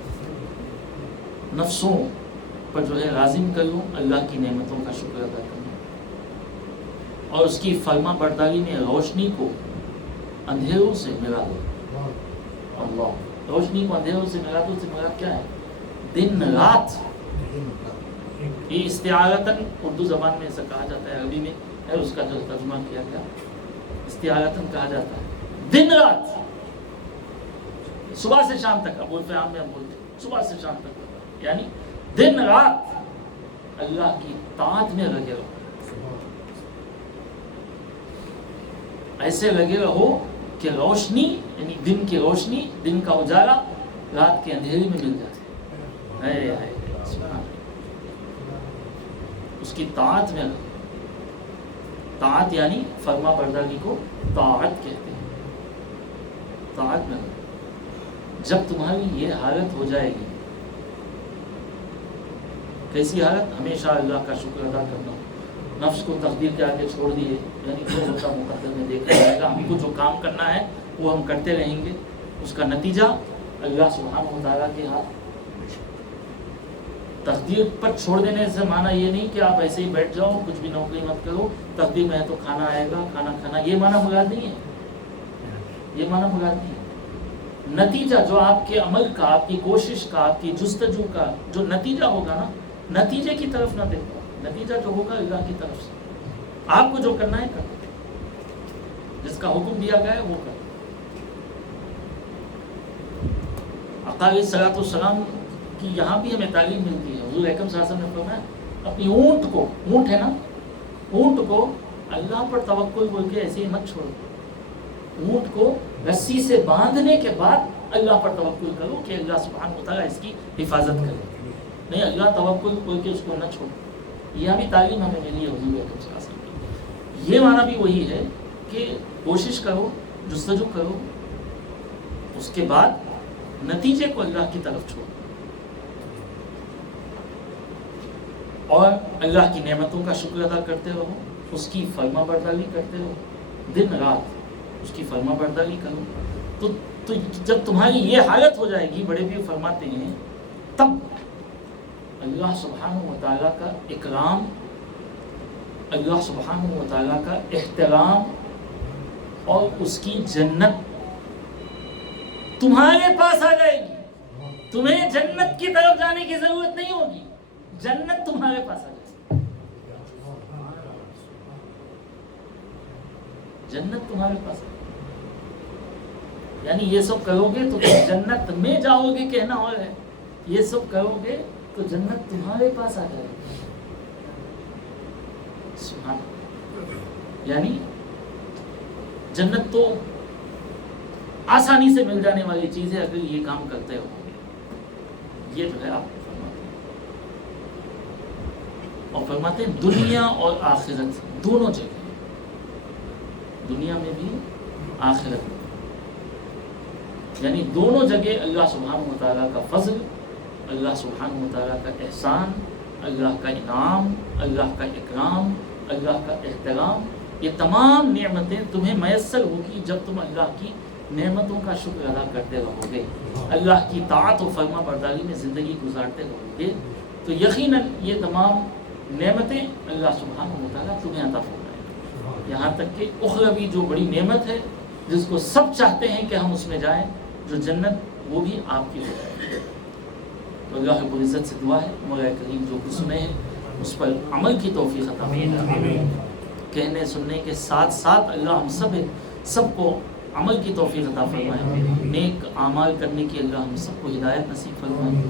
نفسوں پر جو ہے لازم کر لو اللہ کی نعمتوں کا شکر ادا کرنا اور اس کی فرما برداری میں روشنی کو اندھیروں سے ملا دو. اللہ, روشنی کو اندھیروں سے ملا دو سے مراد کیا ہے؟ دن رات. یہ استعارتاً اردو زبان میں ایسا کہا جاتا ہے, عربی میں ہے اس کا جو ترجمہ کیا گیا استعارتاً کہا جاتا ہے دن رات, صبح سے شام تک. ابو الفیام میں ہم بولتے ہیں صبح سے شام تک, یعنی دن رات اللہ کی طاعت میں لگے رہو. ایسے لگے رہو کہ روشنی یعنی دن کی روشنی, دن کا اجالا رات کے اندھیرے میں مل جاتے. اس کی طاعت میں لگو. طاعت یعنی فرما برداری کو طاعت کہتے ہیں. طاعت میں لگو. جب تمہاری یہ حالت ہو جائے گی, کیسی حالت؟ ہمیشہ اللہ کا شکر ادا کرنا, نفس کو تقدیر کے آگے چھوڑ دیے, یعنی جو ہوتا مقدر میں دیکھا جائے گا. ہم کو جو کام کرنا ہے وہ ہم کرتے رہیں گے, اس کا نتیجہ اللہ سبحانہ و تعالیٰ کے ہاتھ. تقدیر پر چھوڑ دینے سے معنی یہ نہیں کہ آپ ایسے ہی بیٹھ جاؤ, کچھ بھی نوکری مت کرو, تقدیر میں ہے تو کھانا آئے گا, کھانا کھانا, یہ معنی مراد نہیں ہے. یہ معنی مراد نہیں ہے. نتیجہ جو آپ کے عمل کا, آپ کی کوشش کا, آپ کی جستجو کا جو نتیجہ ہوگا نا, نتیجے کی طرف نہ دیکھو, نتیجہ جو ہوگا اللہ کی طرف سے. آپ کو جو کرنا ہے کرو, جس کا حکم دیا گیا ہے وہ کرو. آقا علیہ الصلوۃ والسلام کی یہاں بھی ہمیں تعلیم ملتی ہے. حضور اکرم صلی اللہ علیہ وسلم نے فرمایا اپنی اونٹ کو, اونٹ ہے نا, اونٹ کو اللہ پر توکل بول کے ایسے ہی مت چھوڑو. اونٹ کو رسی سے باندھنے کے بعد اللہ پر توکل کرو کہ اللہ سبحانہ و تعالیٰ اس کی حفاظت کرے. نہیں, اللہ توکل بول کے اس کو نہ چھوڑو. یہ بھی تعلیم ہمیں ملی ہے حضور اکرم صلی اللہ علیہ وسلم کی. یہ معنی بھی وہی ہے کہ کوشش کرو, جستجو کرو, اس کے بعد نتیجے کو اللہ کی طرف چھوڑو اور اللہ کی نعمتوں کا شکر ادا کرتے رہو, اس کی فرما برداری کرتے رہو, دن رات اس کی فرما برداری کرو. تو جب تمہاری یہ حالت ہو جائے گی, بڑے بھی فرماتے ہیں, تب اللہ سبحانہ و تعالیٰ کا اکرام, اللہ سبحانہ و تعالیٰ کا احترام اور اس کی جنت تمہارے پاس آ جائے گی. تمہیں جنت کی طرف جانے کی ضرورت نہیں ہوگی, جنت تمہارے پاس آ جائے گی. جنت تمہارے پاس آ جائے گی. یعنی یہ سب کرو گے تو جنت میں جاؤ گے کہنا اور ہے, یہ سب کرو گے تو جنت تمہارے پاس آ جائے گی. سبحان اللہ. یعنی جنت تو آسانی سے مل جانے والی چیز ہے اگر یہ کام کرتے ہو. یہ جو ہے آپ فرماتے ہیں, اور فرماتے ہیں دنیا اور آخرت دونوں جگہ, دنیا میں بھی آخرت میں، یعنی دونوں جگہ اللہ سبحانہ و تعالیٰ کا فضل، اللہ سبحانہ و تعالیٰ کا احسان، اللہ کا انعام، اللہ کا اکرام، اللہ کا احترام، یہ تمام نعمتیں تمہیں میسر ہوگی جب تم اللہ کی نعمتوں کا شکر ادا کرتے رہو گے، اللہ کی طاعت و فرما برداری میں زندگی گزارتے رہو گے، تو یقیناً یہ تمام نعمتیں اللہ سبحانہ و تعالیٰ تمہیں عطا فرمائے گا، یہاں تک کہ اخروی جو بڑی نعمت ہے جس کو سب چاہتے ہیں کہ ہم اس میں جائیں، جو جنت، وہ بھی آپ کی ہو جائے گی۔ تو اللہ رب العزت سے دعا ہے مولا کریم جو کچھ سنے ہیں اس پر عمل کی توفیق عطا فرمائے، کہنے سننے کے ساتھ ساتھ اللہ ہم سب کو عمل کی توفیق عطا فرمائے، نیک اعمال کرنے کی اللہ ہم سب کو ہدایت نصیب فرمائے،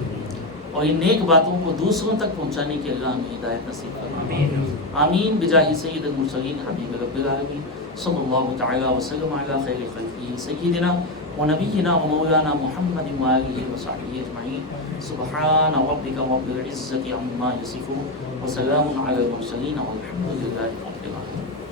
اور ان نیک باتوں کو دوسروں تک پہنچانے کی اللہ ہمیں ہدایت نصیب فرمائے، آمین بجاہ سید المرسلین حبیب رب العالمین صلی اللہ تعالی وسلم علی خیر خلقہ سیدنا ونبینا ومولانا محمد وآلہ وصحبہ اجمعین، سبحان ربک رب العزة عما یصفون وسلام علی المرسلین والحمد للہ رب العالمین۔